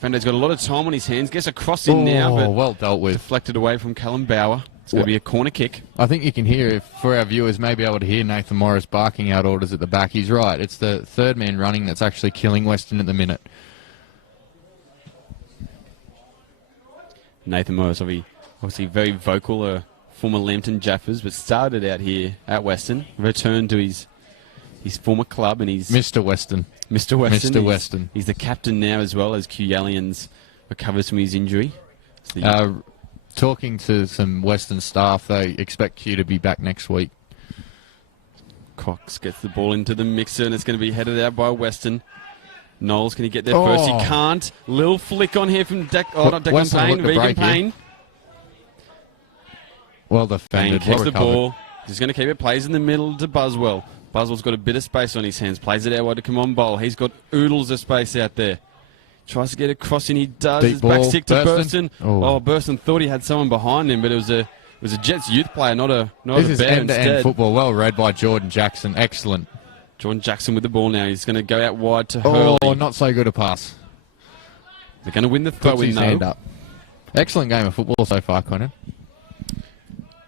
Fendo's got a lot of time on his hands. Gets a cross in now, but well dealt with. Deflected away from Callum Bauer. It's going to be a corner kick. I think you can hear, for our viewers, may be able to hear Nathan Morris barking out orders at the back. He's right. It's the third man running that's actually killing Weston at the minute. Nathan Morris, obviously very vocal, former Lambton Jaffers, but started out here at Weston. Returned to his former club, and he's Mr. Weston. Mr. Weston. Mr. Weston. He's the captain now, as well as Q Yallians recovers from his injury. Talking to some Western staff, they expect Q to be back next week. Cox gets the ball into the mixer, and it's going to be headed out by Weston. Knowles, can he get there first? He can't. Little flick on here from Declan Payne. Regan Payne. Well Bain defended. kicks Well the recovered. ball. He's going to keep it. Plays in the middle to Buswell. Buswell's got a bit of space on his hands. Plays it out wide to come on bowl. He's got oodles of space out there. Tries to get across, and he does. Deep His back ball. stick to Burston. Burston. Oh. Burston thought he had someone behind him, but it was a Jets youth player, not a This is bear end-to-end instead. football. Well read by Jordan Jackson. Excellent. Jordan Jackson with the ball now. He's going to go out wide to Hurley. Oh, not so good a pass. They're going to win the Puts throw-in, his hand though. up. Excellent game of football so far, Conan.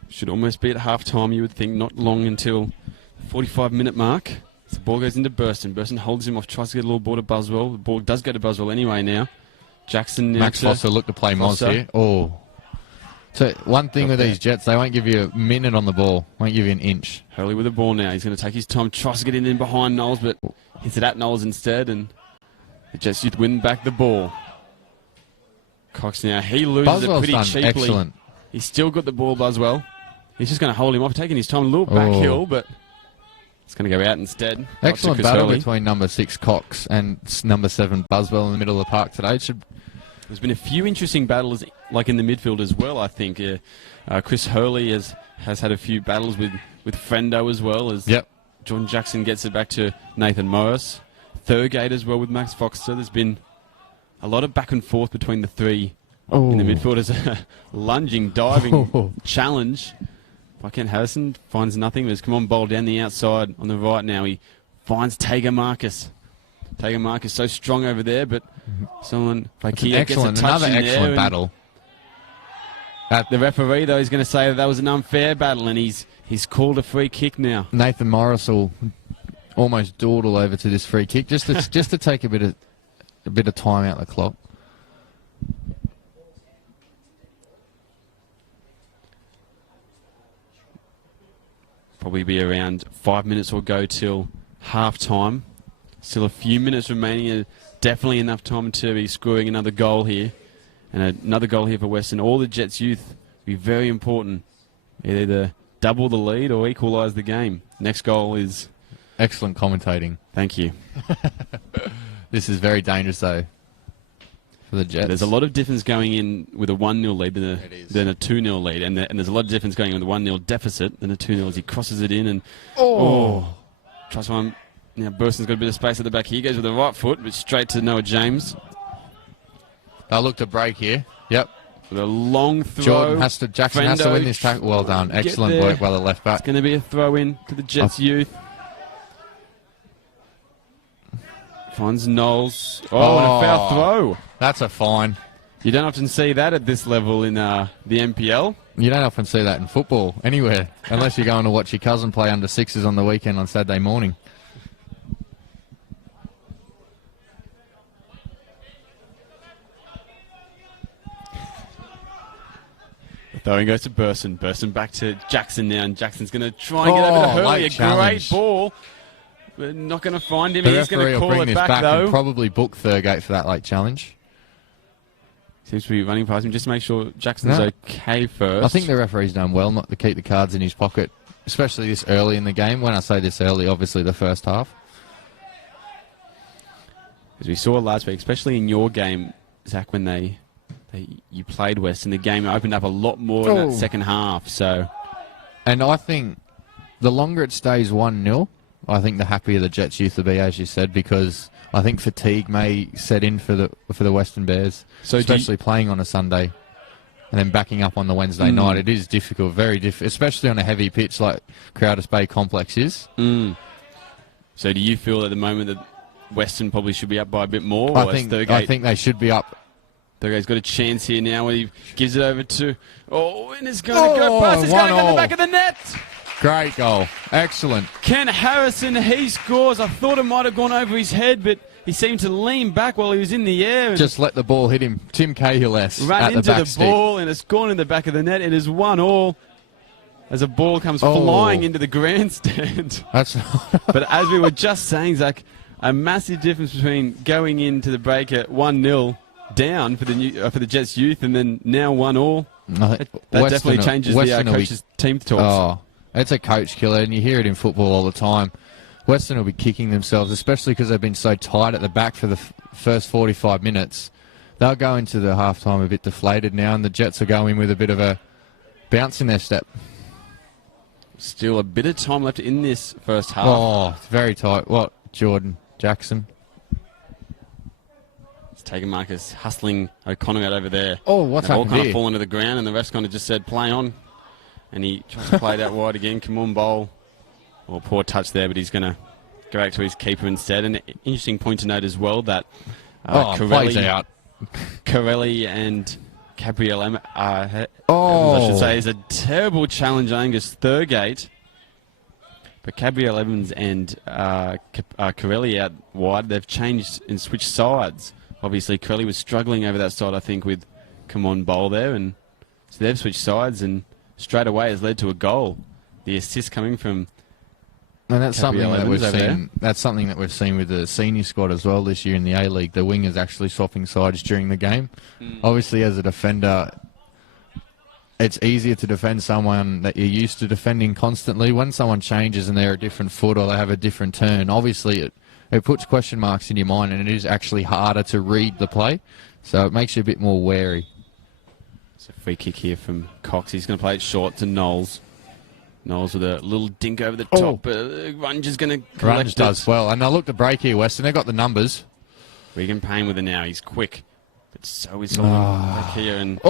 Should almost be at half-time, you would think. Not long until the 45-minute mark. So the ball goes into Burston. Burston holds him off, tries to get a little ball to Buswell. The ball does go to Buswell anyway now. Jackson now Max Foster looked to play Moz Foster. here. Oh. So one thing Got with that. these Jets, they won't give you a minute on the ball. Won't give you an inch. Hurley with the ball now. He's going to take his time, tries to get in behind Knowles, but hits it at Knowles instead, and the Jets youth win back the ball. Cox now, he loses it Buswell's pretty done cheaply. excellent. He's still got the ball, Buswell. He's just going to hold him off, taking his time, a little back hill, but it's going to go out instead. Excellent battle between number 6 Cox and number 7 Buswell in the middle of the park today. There's been a few interesting battles, like in the midfield as well, I think. Chris Hurley has had a few battles with Frendo as well, as Jordan Jackson gets it back to Nathan Morris. Thurgate as well with Max Foxter. There's been a lot of back and forth between the three in the midfield as a lunging, diving challenge. Kent Harrison finds nothing. There's come on bowl down the outside on the right now. He finds Tager Marcus. Tager Marcus so strong over there, but someone Fakir gets a touch another in excellent there, battle. The referee, though, is going to say that was an unfair battle, and he's called a free kick now. Nathan Morris will almost dawdle over to this free kick just to take a bit of time out the clock. Probably be around 5 minutes or go till half time. Still a few minutes remaining. Definitely enough time to be scoring another goal here. And another goal here for Weston. All the Jets youth be very important. Either double the lead or equalise the game. Next goal is... Excellent commentating. Thank you. This is very dangerous, though, for the Jets. There's a lot of difference going in with a 1-0 lead than a 2-0 lead. And there's a lot of difference going in with a 1-0 deficit than a 2-0 as he crosses it in and... tries one. Now Burston's got a bit of space at the back. He goes with the right foot, but straight to Noah James. They'll look to break here. Yep. With a long throw. Jackson has to win this tackle. Well done. Excellent work by the left back. It's going to be a throw in to the Jets youth. Finds Knowles. And a foul throw. That's a fine. You don't often see that at this level in the NPL. You don't often see that in football anywhere, unless you're going to watch your cousin play under sixes on the weekend on Saturday morning. Throwing goes to Burston. Burston back to Jackson now, and Jackson's going to try and get over to Hurley. A great ball. We're not going to find him. He's going to call it back, though. And probably book Thurgate for that late challenge. Seems to be running past him just to make sure Jackson's okay first. I think the referee's done well not to keep the cards in his pocket, especially this early in the game. When I say this early, obviously the first half. As we saw last week, especially in your game, Zach, when you played Weston, the game opened up a lot more in that second half. And I think the longer it stays 1-0, I think the happier the Jets youth will be, as you said, because I think fatigue may set in for the Western Bears, especially playing on a Sunday and then backing up on the Wednesday night. It is difficult, very difficult, especially on a heavy pitch like Crowders Bay Complex is. So do you feel at the moment that Western probably should be up by a bit more? I think they should be up. Thurgate's got a chance here now when he gives it over to... and it's going to go past. It's going to go to the back of the net. Great goal. Excellent. Ken Harrison, he scores. I thought it might have gone over his head, but he seemed to lean back while he was in the air. And just let the ball hit him. Tim Cahill-esque ran into the stick. ball, and it's gone in the back of the net. It is 1-1 as a ball comes flying into the grandstand. But as we were just saying, Zach, a massive difference between going into the break at 1-0 down for the Jets youth and then now 1-1. That definitely changes the coach's team talks. It's a coach killer, and you hear it in football all the time. Weston will be kicking themselves, especially because they've been so tight at the back for the first 45 minutes. They'll go into the halftime a bit deflated now, and the Jets will go in with a bit of a bounce in their step. Still a bit of time left in this first half. Oh, it's very tight. What? Jordan Jackson. It's taken Marcus hustling O'Connor out over there. Oh, what's the ball happened kind here? of fallen to the ground, and the ref kind of just said, play on. And he tries to play it out wide again. Come on, bowl. Well, poor touch there, but he's going to go back to his keeper instead. And an interesting point to note as well that plays out. Corelli and Gabriel I should say, is a terrible challenge on Angus Thurgate. But Gabriel Evans and Corelli out wide. They've changed and switched sides. Obviously, Corelli was struggling over that side, I think, with Come On Bowl there. And so they've switched sides, and straight away has led to a goal. The assist coming from... And that's something Gabriel that Evans we've over there. seen. That's something that we've seen with the senior squad as well this year in the A-League. The wingers actually swapping sides during the game. Obviously, as a defender, it's easier to defend someone that you're used to defending constantly. When someone changes and they're a different foot or they have a different turn, obviously it puts question marks in your mind, and it is actually harder to read the play. So it makes you a bit more wary. It's a free kick here from Cox. He's going to play it short to Knowles. Knowles with a little dink over the top. Runge is going to collect Runge does well. And I look to break here, Weston. They've got the numbers. Regan Payne with it now. He's quick. But so is back here. And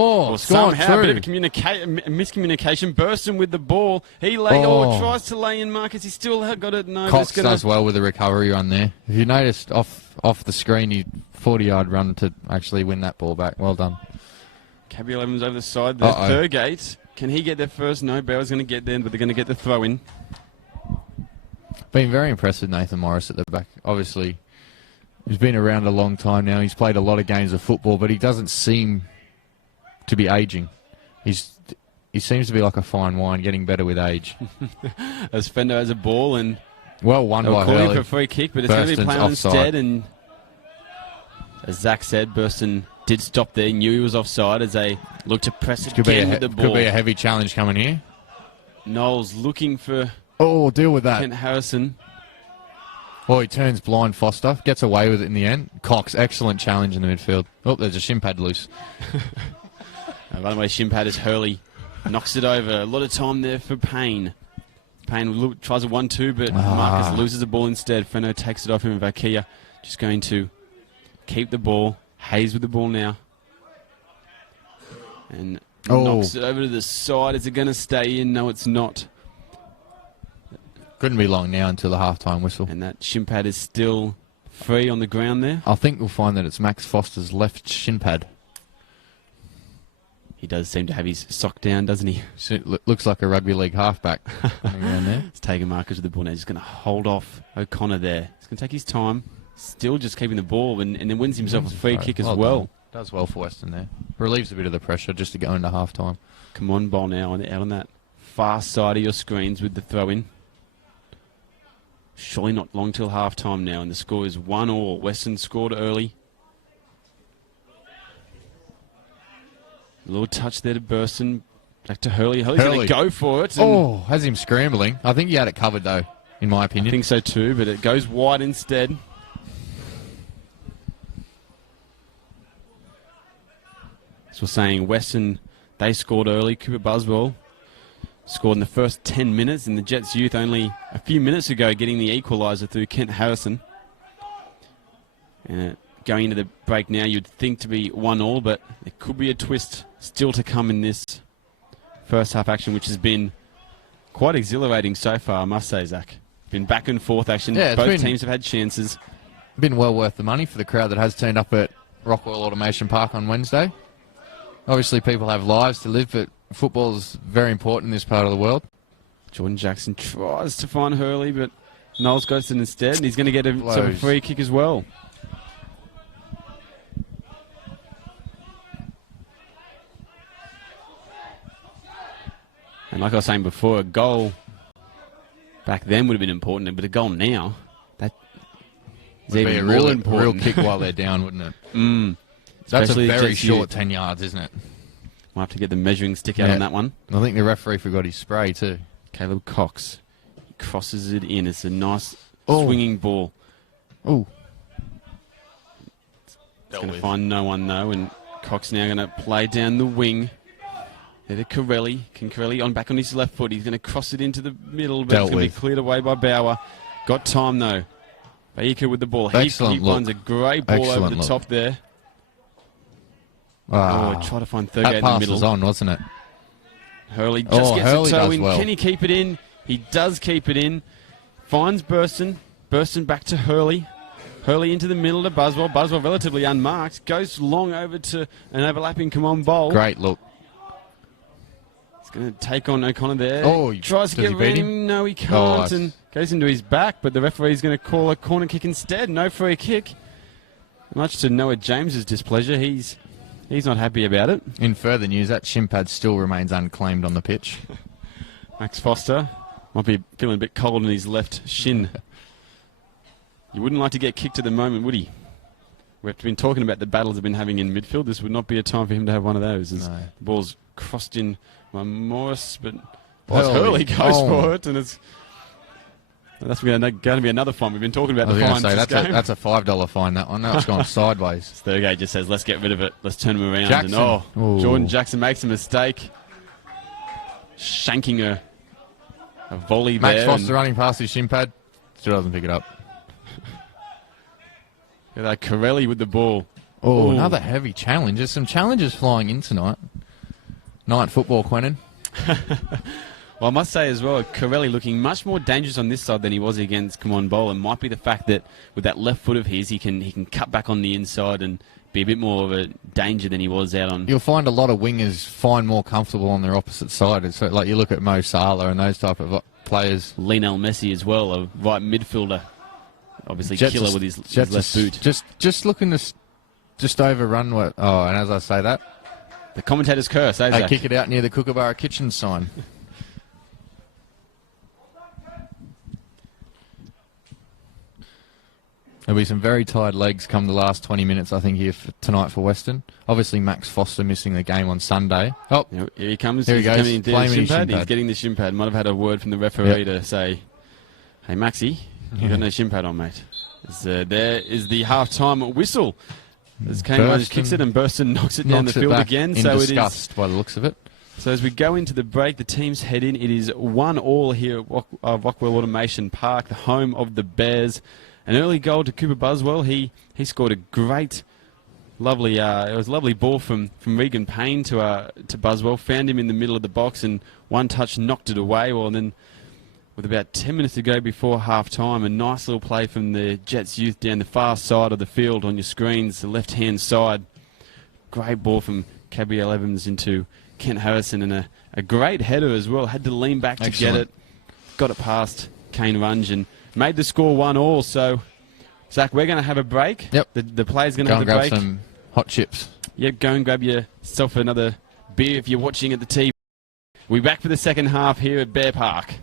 somehow a bit of a miscommunication. Burston with the ball. He tries to lay in Marcus. He still got it. No, Cox does well with the recovery run there. If you noticed off the screen, he 40-yard run to actually win that ball back. Well done. Gabriel Evans over the side. The Thurgate. Can he get there first? No, Bauer's going to get there, but they're going to get the throw in. Been very impressed with Nathan Morris at the back. Obviously, he's been around a long time now. He's played a lot of games of football, but he doesn't seem to be aging. He seems to be like a fine wine, getting better with age. As Fendo has a ball, and well won by calling Hurley. for a free kick, but it's going to be played offside. instead. And as Zach said, Burston did stop there, knew he was offside as they looked to press it again with the ball. Could be a heavy challenge coming here. Knowles looking for deal with that. Kent Harrison. Well, he turns blind Foster, gets away with it in the end. Cox, excellent challenge in the midfield. Oh, there's a shin pad loose. By the way, shin pad is Hurley. Knocks it over. A lot of time there for Payne. Payne tries a 1-2, but Marcus loses the ball instead. Fenno takes it off him, and Vakia just going to keep the ball. Hayes with the ball now. And knocks it over to the side. Is it going to stay in? No, it's not. Couldn't be long now until the halftime whistle. And that shin pad is still free on the ground there. I think we'll find that it's Max Foster's left shin pad. He does seem to have his sock down, doesn't he? Looks like a rugby league halfback. Around there. It's taking Marcus with the ball now. He's going to hold off O'Connor there. He's going to take his time. Still just keeping the ball, and then wins himself a free kick as well. Done. Does well for Weston there. Relieves a bit of the pressure just to go into half-time. Come on, ball now out on that far side of your screens with the throw-in. Surely not long till half-time now, and the score is 1-1. Weston scored early. A little touch there to Burston. Back to Hurley. Hurley's going to go for it. Has him scrambling. I think he had it covered, though, in my opinion. I think so too, but it goes wide instead. So we're saying Weston, they scored early. Cooper Buswell scored in the first 10 minutes, and the Jets youth only a few minutes ago getting the equalizer through Kent Harrison. And going into the break now, you'd think to be 1-1, but there could be a twist still to come in this first half action, which has been quite exhilarating so far, I must say, Zach. Been back and forth action. Yeah, both teams have had chances. Been well worth the money for the crowd that has turned up at Rockwell Automation Park on Wednesday. Obviously, people have lives to live, but football is very important in this part of the world. Jordan Jackson tries to find Hurley, but Knowles goes in instead, and he's going to get a free kick as well. And like I was saying before, a goal back then would have been important, but a goal now, that is would even be more a important. real kick while they're down, wouldn't it? That's a very short 10 yards, isn't it? We'll have to get the measuring stick out on that one. I think the referee forgot his spray too. Caleb Cox crosses it in. It's a nice swinging ball. Oh. It's going to find no one though, and Cox now going to play down the wing. There to Corelli. Can Corelli on back on his left foot. He's going to cross it into the middle, but it's going to be cleared away by Bauer. Got time though. Baika with the ball. He finds a great ball over the top there. Oh, try to find Thurgate in the middle. That pass was on, wasn't it? Hurley just gets a toe in. Can he keep it in? He does keep it in. Finds Burston. Burston back to Hurley. Hurley into the middle to Buswell. Buswell relatively unmarked. Goes long over to an overlapping Come Bowl. Great look. He's going to take on O'Connor there. Oh, tries to get rid of him. No, he can't. And goes into his back, but the referee's going to call a corner kick instead. No free kick. Much to Noah James's displeasure. He's not happy about it. In further news, that shin pad still remains unclaimed on the pitch. Max Foster might be feeling a bit cold in his left shin. You wouldn't like to get kicked at the moment, would he? We've been talking about the battles they've been having in midfield. This would not be a time for him to have one of those. No. The ball's crossed in by Morris, but Hurley goes for it, and that's going to be another fine. We've been talking about the fines. That's a $5 fine, that one. Now it's gone sideways. Thurgate just says, let's get rid of it. Let's turn him around. Jackson. And Jordan Jackson makes a mistake. Shanking a volley Max there. Max Foster running past his shin pad. Still doesn't pick it up. Corelli with the ball. Oh, another heavy challenge. There's some challenges flying in tonight. Night football, Quentin. Well, I must say as well, Corelli looking much more dangerous on this side than he was against Come Bowl. It might be the fact that with that left foot of his, he can cut back on the inside and be a bit more of a danger than he was out on. You'll find a lot of wingers find more comfortable on their opposite side. It's like you look at Mo Salah and those type of players. Lionel Messi as well, a right midfielder. Obviously, killer with his left boot. Just looking to just overrun what. Oh, and as I say that, the commentator's curse. They kick it out near the Kookaburra Kitchen sign. There'll be some very tired legs come the last 20 minutes, I think, here tonight for Weston. Obviously, Max Foster missing the game on Sunday. Oh, here he comes. Here he goes. He's getting the shin pad. Might have had a word from the referee to say, "Hey, Maxie, you got no shin pad on, mate." There is the half-time whistle. As Kane Lunge kicks it and Burston knocks it down the field again. In disgust by the looks of it. So as we go into the break, the teams head in. It is 1-1 here at Rockwell Automation Park, the home of the Bears. An early goal to Cooper Buswell. He scored a great, lovely. It was a lovely ball from Regan Payne to Buswell. Found him in the middle of the box and one touch knocked it away. Well, and then with about 10 minutes to go before half-time, a nice little play from the Jets youth down the far side of the field on your screens, the left-hand side. Great ball from Gabriel Evans into Kent Harrison, and a great header as well. Had to lean back to get it. Got it past Kane Runge and made the score 1-1. So, Zach, we're going to have a break. Yep. The players going to have a break. Go and grab some hot chips. Yep, go and grab yourself another beer if you're watching at the TV. We're back for the second half here at Bear Park.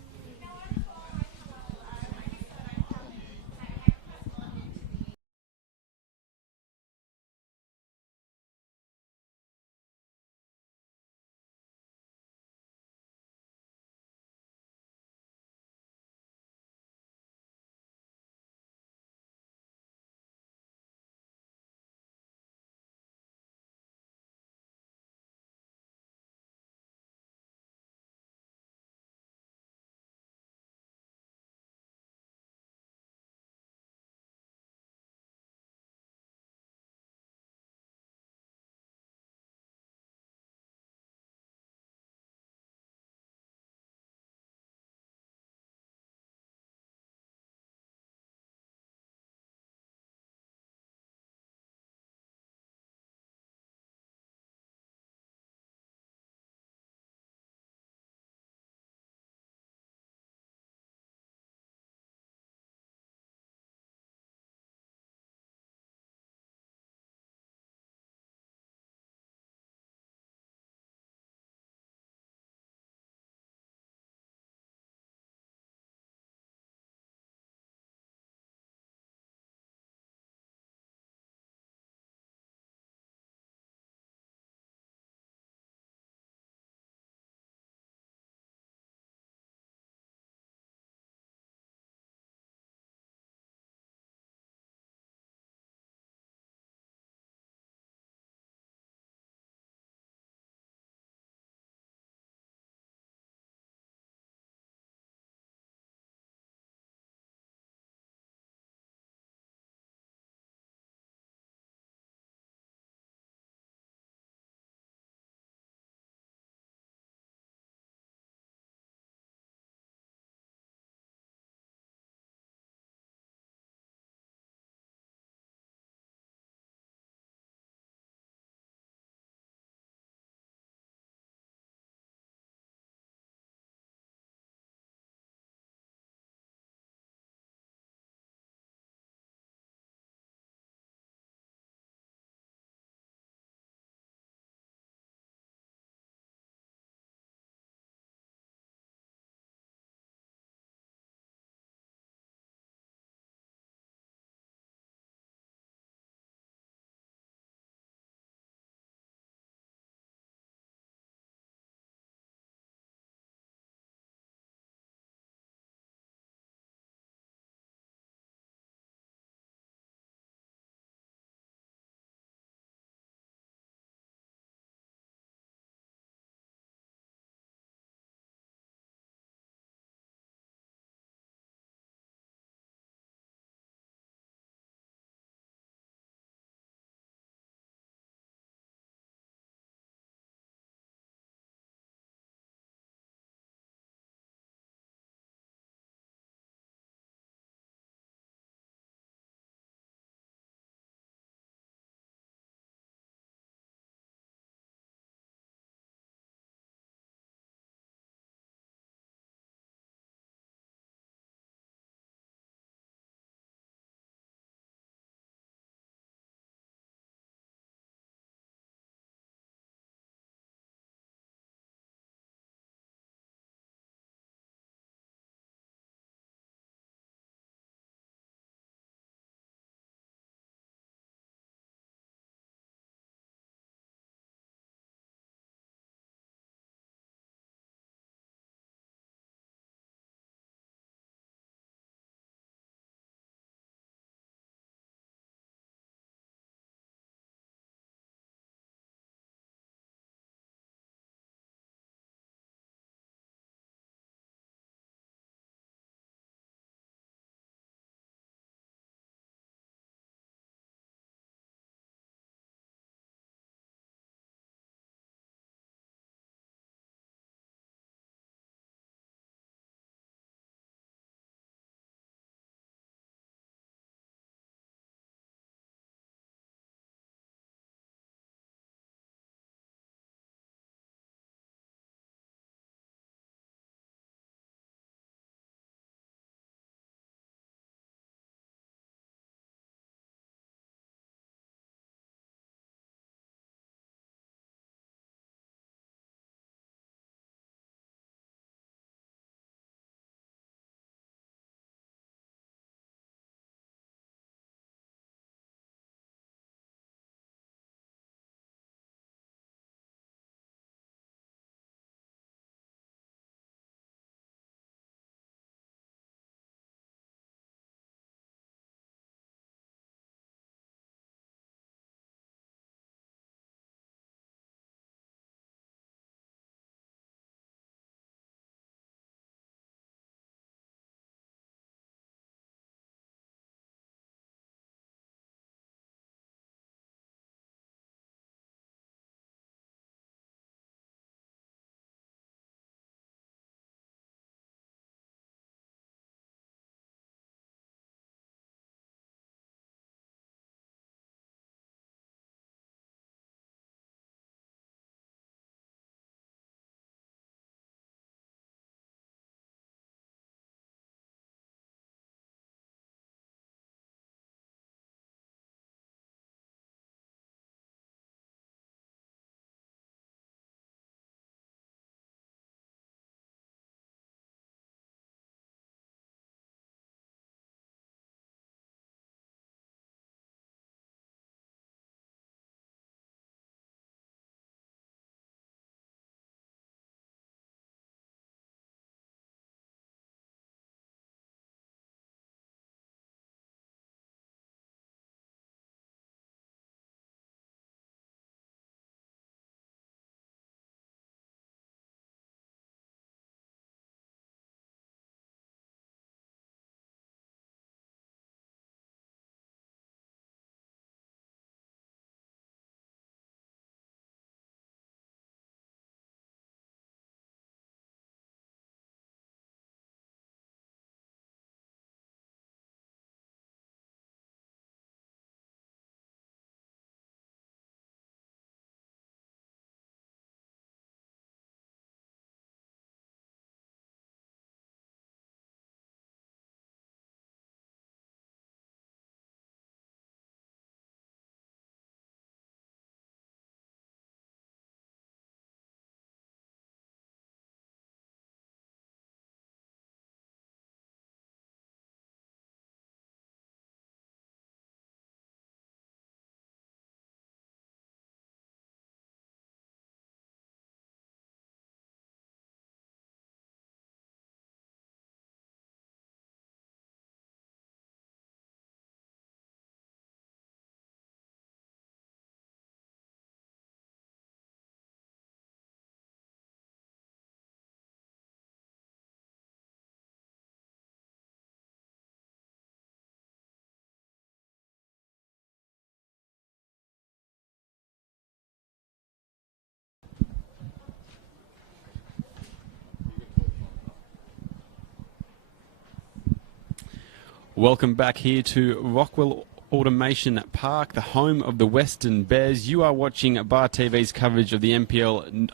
Welcome back here to Rockwell Automation Park, the home of the Weston Bears. You are watching Bar TV's coverage of the NPL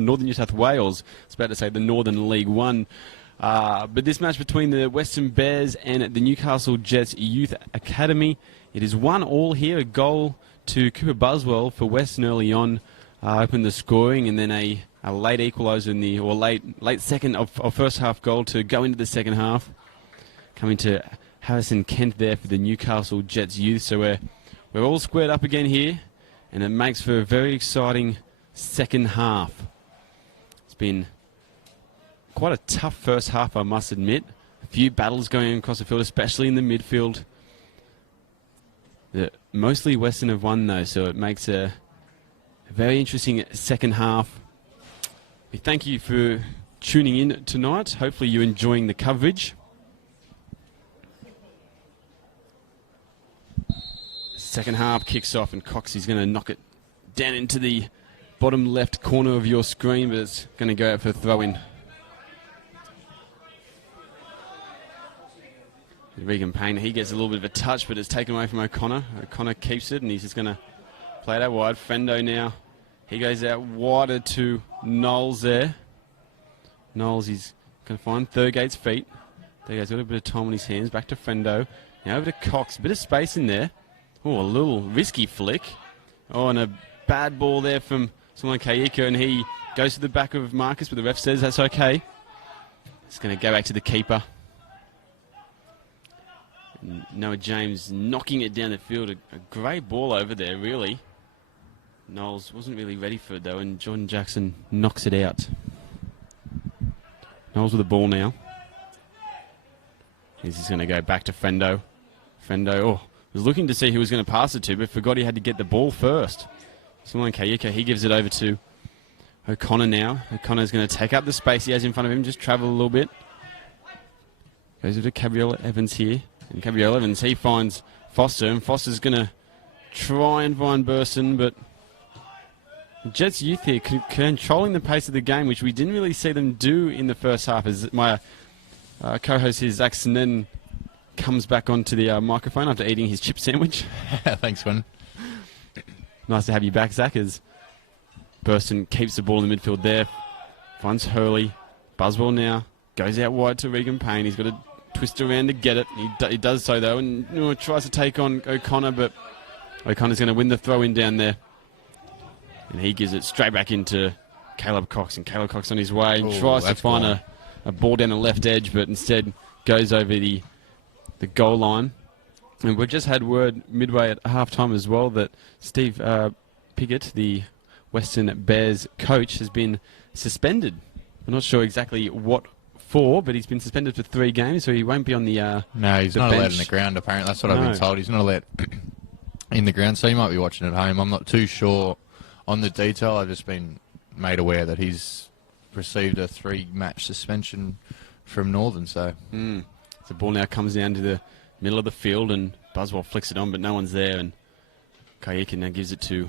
Northern New South Wales. I was about to say the Northern League One. But this match between the Weston Bears and the Newcastle Jets Youth Academy, it is 1-1 here. A goal to Cooper Buswell for Weston early on, opened the scoring, and then a late equalizer in the late second of first half goal to go into the second half. Coming to Harrison Kent there for the Newcastle Jets Youth. So we're all squared up again here, and it makes for a very exciting second half. It's been quite a tough first half, I must admit. A few battles going across the field, especially in the midfield. Mostly Weston have won though, so it makes a very interesting second half. We thank you for tuning in tonight. Hopefully you're enjoying the coverage. Second half kicks off, and Cox is going to knock it down into the bottom left corner of your screen, but it's going to go out for a throw-in. Regan Payne, he gets a little bit of a touch, but it's taken away from O'Connor. O'Connor keeps it, and he's just going to play it out wide. Fendo now, he goes out wider to Knowles there. Knowles, he's going to find Thurgate's feet. Thurgate's got a bit of time on his hands. Back to Fendo. Now over to Cox. A bit of space in there. Oh, a little risky flick. Oh, and a bad ball there from someone Kayika, and he goes to the back of Marcus, but the ref says that's okay. It's going to go back to the keeper. And Noah James knocking it down the field. A great ball over there, really. Knowles wasn't really ready for it, though, and Jordan Jackson knocks it out. Knowles with the ball now. He's just going to go back to Fendo. Fendo, was looking to see who was going to pass it to, but forgot he had to get the ball first. Someone Kayika, he gives it over to O'Connor now. O'Connor's going to take up the space he has in front of him, just travel a little bit. Goes over to Gabriel Evans here. And Gabriel Evans, he finds Foster, and Foster's going to try and find Burson, but Jets Youth here controlling the pace of the game, which we didn't really see them do in the first half. As my co-host here, Zach Sneddon, comes back onto the microphone after eating his chip sandwich. Thanks, Gwen. Nice to have you back, Zach, as Burston keeps the ball in the midfield there. Finds Hurley. Buswell now goes out wide to Regan Payne. He's got to twist around to get it. He does so, though, and tries to take on O'Connor, but O'Connor's going to win the throw-in down there. And he gives it straight back into Caleb Cox, and Caleb Cox on his way and tries to find a ball down the left edge, but instead goes over the goal line. And we've just had word midway at halftime as well that Steve Piggott, the Weston Bears coach, has been suspended. I'm not sure exactly what for, but he's been suspended for 3 games, so he won't be on the No, he's not allowed in the ground, apparently. That's what I've been told. He's not allowed in the ground, so he might be watching at home. I'm not too sure on the detail. I've just been made aware that he's received a 3-match suspension from Northern, so... The ball now comes down to the middle of the field, and Buswell flicks it on, but no one's there, and Kayika now gives it to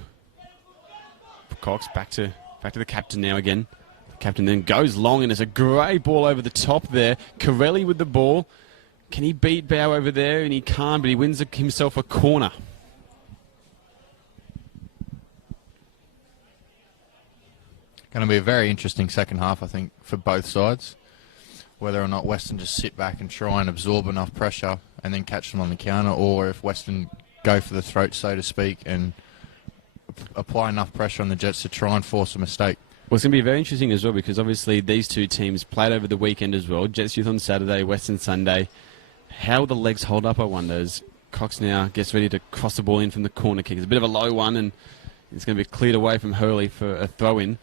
Cox. Back to the captain now again. The captain then goes long, and there's a great ball over the top there. Corelli with the ball. Can he beat Bow over there? And he can't, but he wins himself a corner. Going to be a very interesting second half, I think, for both sides. Whether or not Weston just sit back and try and absorb enough pressure and then catch them on the counter, or if Weston go for the throat, so to speak, and apply enough pressure on the Jets to try and force a mistake. Well, it's going to be very interesting as well, because obviously these two teams played over the weekend as well. Jets Youth on Saturday, Weston Sunday. How will the legs hold up, I wonder, as Cox now gets ready to cross the ball in from the corner kick. It's a bit of a low one, and it's going to be cleared away from Hurley for a throw-in.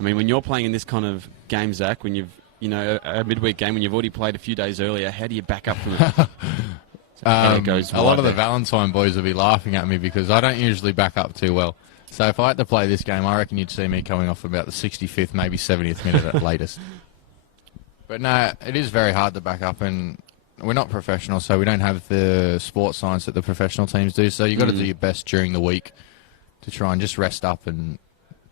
I mean, when you're playing in this kind of game, Zach, when you've a midweek game when you've already played a few days earlier, how do you back up from it? A lot of the Valentine boys will be laughing at me because I don't usually back up too well. So if I had to play this game, I reckon you'd see me coming off about the 65th, maybe 70th minute at latest. But no, it is very hard to back up, and we're not professional, so we don't have the sports science that the professional teams do. So you've got to do your best during the week to try and just rest up and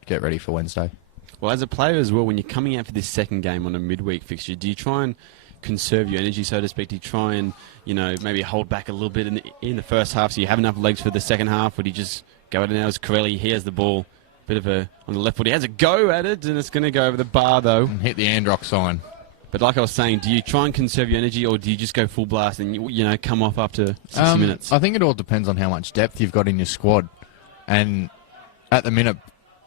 get ready for Wednesday. Well, as a player as well, when you're coming out for this second game on a midweek fixture, do you try and conserve your energy, so to speak? Do you try and, maybe hold back a little bit in the first half so you have enough legs for the second half? Or do you just go out and now as Corelli, he has the ball, on the left foot. He has a go at it, and it's going to go over the bar, though. And hit the Androck sign. But like I was saying, do you try and conserve your energy, or do you just go full blast and, come off after 60 minutes? I think it all depends on how much depth you've got in your squad. And at the minute,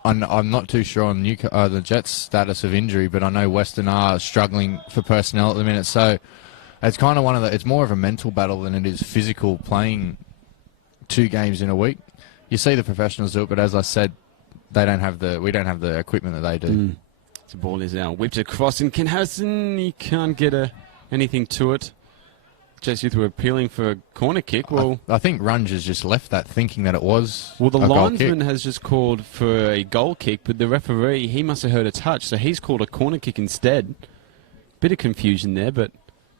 I'm not too sure on the Jets' status of injury, but I know Weston are struggling for personnel at the minute. So it's kind of it's more of a mental battle than it is physical, playing 2 games in a week. You see the professionals do it, but as I said, we don't have the equipment that they do. The ball is now whipped across, and Ken Harrison, he can't get anything to it. Jets Youth were appealing for a corner kick. Well, I think Runge has just left that thinking that it was the a linesman has just called for a goal kick, but the referee, he must have heard a touch, so he's called a corner kick instead. Bit of confusion there, but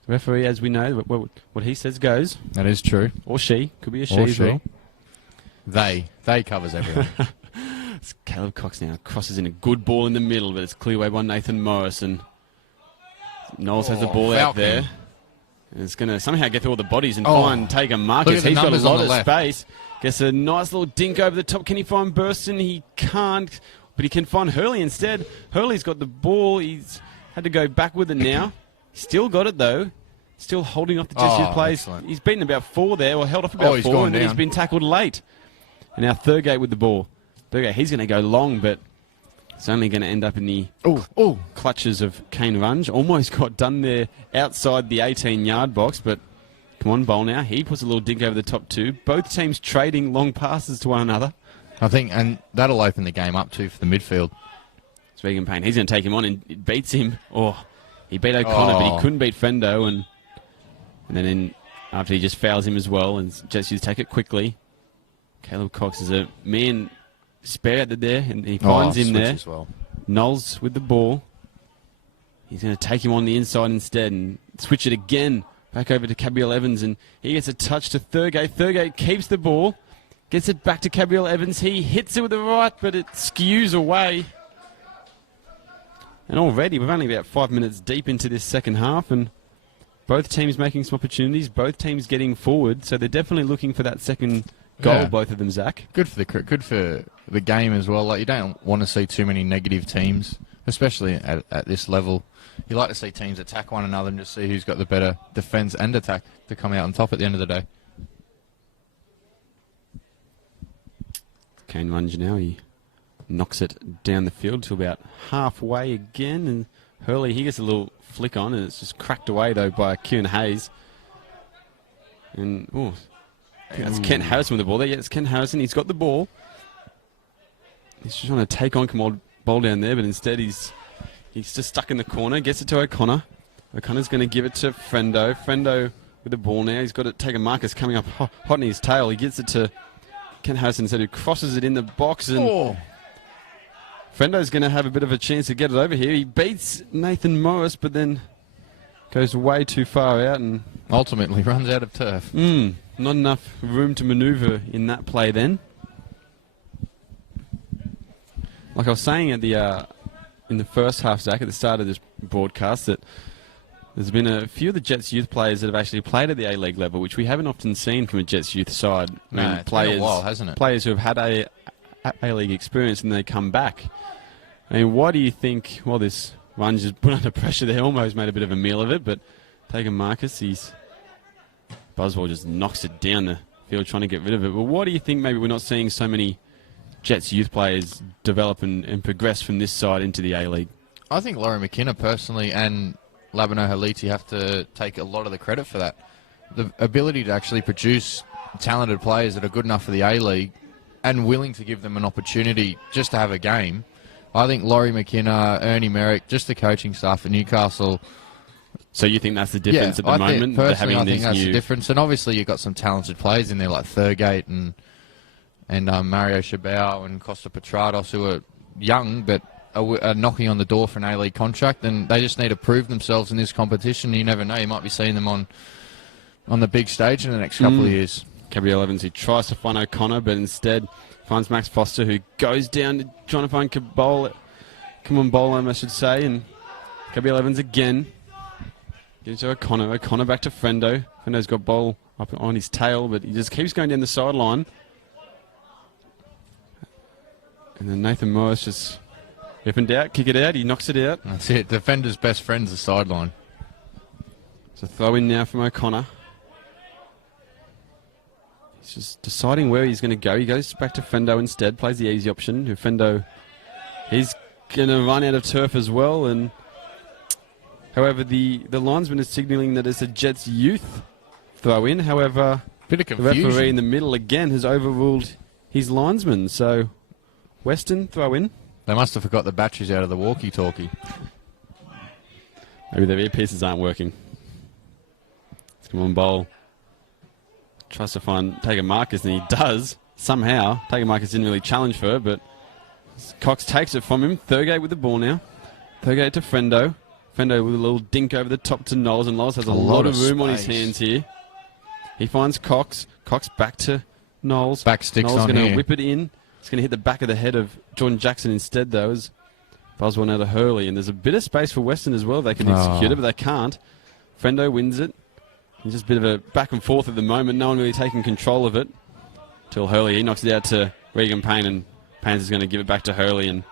the referee, as we know, what he says goes. That is true. Or she. Could be a she as well. They covers everything. It's Caleb Cox now crosses in a good ball in the middle, but it's cleared away by Nathan Morris, and Knowles has the ball out there. And it's going to somehow get through all the bodies and take a Marcus. He's got a lot of space. Gets a nice little dink over the top. Can he find Burston? He can't, but he can find Hurley instead. Hurley's got the ball. He's had to go back with it now. Still got it, though. Still holding off the Jets Youth players. Excellent. He's beaten about 4 there, or held off about 4, and then he's been tackled late. And now Thurgate with the ball. Thurgate, he's going to go long, but it's only going to end up in the clutches of Kane Runge. Almost got done there outside the 18-yard box, but come on, Bowl now. He puts a little dink over the top 2. Both teams trading long passes to one another. I think, and that'll open the game up too for the midfield. It's Regan Payne. He's going to take him on, and it beats him. He beat O'Connor, but he couldn't beat Fendo, and then after he just fouls him as well, and Jets Youth take it quickly. Caleb Cox is a man spared there, and he finds him there. Well. Knowles with the ball. He's going to take him on the inside instead and switch it again back over to Gabriel Evans, and he gets a touch to Thurgate. Thurgate keeps the ball, gets it back to Gabriel Evans. He hits it with the right, but it skews away. And already, we're only about 5 minutes deep into this second half, and both teams making some opportunities, both teams getting forward, so they're definitely looking for that second goal, both of them, Zach. Good for the game as well. Like, you don't want to see too many negative teams, especially at this level. You like to see teams attack one another and just see who's got the better defence and attack to come out on top at the end of the day. Kane Runge now, he knocks it down the field to about halfway again, and Hurley, he gets a little flick on, and it's just cracked away though by Kieran Hayes. And I think that's Kent Harrison with the ball there. Yeah, it's Kent Harrison. He's got the ball. He's just trying to take on Kamal Bowl down there, but instead he's just stuck in the corner. Gets it to O'Connor. O'Connor's going to give it to Frendo. Frendo with the ball now. He's got to take a Marcus coming up hot in his tail. He gets it to Kent Harrison instead, who crosses it in the box. And Frendo's going to have a bit of a chance to get it over here. He beats Nathan Morris, but then goes way too far out and ultimately runs out of turf. Not enough room to manoeuvre in that play then. Like I was saying in the first half, Zach, at the start of this broadcast, that there's been a few of the Jets Youth players that have actually played at the A-League level, which we haven't often seen from a Jets Youth side. It's been a while, hasn't it? Players who have had A-League experience and they come back. I mean, why do you think, this Runge is put under pressure there, almost made a bit of a meal of it, but taking Marcus, Buzzwell just knocks it down the field trying to get rid of it. But why do you think maybe we're not seeing so many Jets Youth players develop and progress from this side into the A-League? I think Laurie McKenna personally and Labano Haliti have to take a lot of the credit for that. The ability to actually produce talented players that are good enough for the A-League and willing to give them an opportunity just to have a game. I think Laurie McKenna, Ernie Merrick, just the coaching staff at Newcastle. So you think that's the difference at the moment? I think that's the difference. And obviously you've got some talented players in there like Thurgate and Mario Chabao and Costa Petrados, who are young but are knocking on the door for an A-League contract, and they just need to prove themselves in this competition. You never know, you might be seeing them on the big stage in the next couple of years. Gabriel Evans, who tries to find O'Connor, but instead finds Max Foster, who goes down to trying to find Bolam, I should say, and Gabriel Evans again Gives to O'Connor. O'Connor back to Frendo. Frendo's got ball up on his tail, but he just keeps going down the sideline. And then Nathan Morris just, if in doubt, kick it out. He knocks it out. That's it. Defender's best friend's the sideline. It's a throw in now from O'Connor. He's just deciding where he's going to go. He goes back to Frendo instead, plays the easy option. Frendo, he's going to run out of turf as well. And however, the linesman is signalling that it's a Jets youth throw in. However, bit of the confusion. referee in the middle again has overruled his linesman. So Weston throw in. They must have forgot the batteries out of the walkie-talkie. Maybe their earpieces aren't working. Come on, bowl. Tries to take a Marcus, and he does. Somehow. Take a Marcus didn't really challenge for it, but Cox takes it from him. Thurgate with the ball now. Thurgate to Frendo. Frendo with a little dink over the top to Knowles, and Knowles has a lot of room on his hands here. He finds Cox. Cox back to Knowles. Back sticks Knowles on going to here. whip it in. It's going to hit the back of the head of Jordan Jackson instead, though, as Buzz one out of Hurley. And there's a bit of space for Weston as well. They can execute it, but they can't. Frendo wins it. It's just a bit of a back and forth at the moment. No one really taking control of it. Till Hurley, he knocks it out to Regan Payne, and Payne's is going to give it back to Hurley. And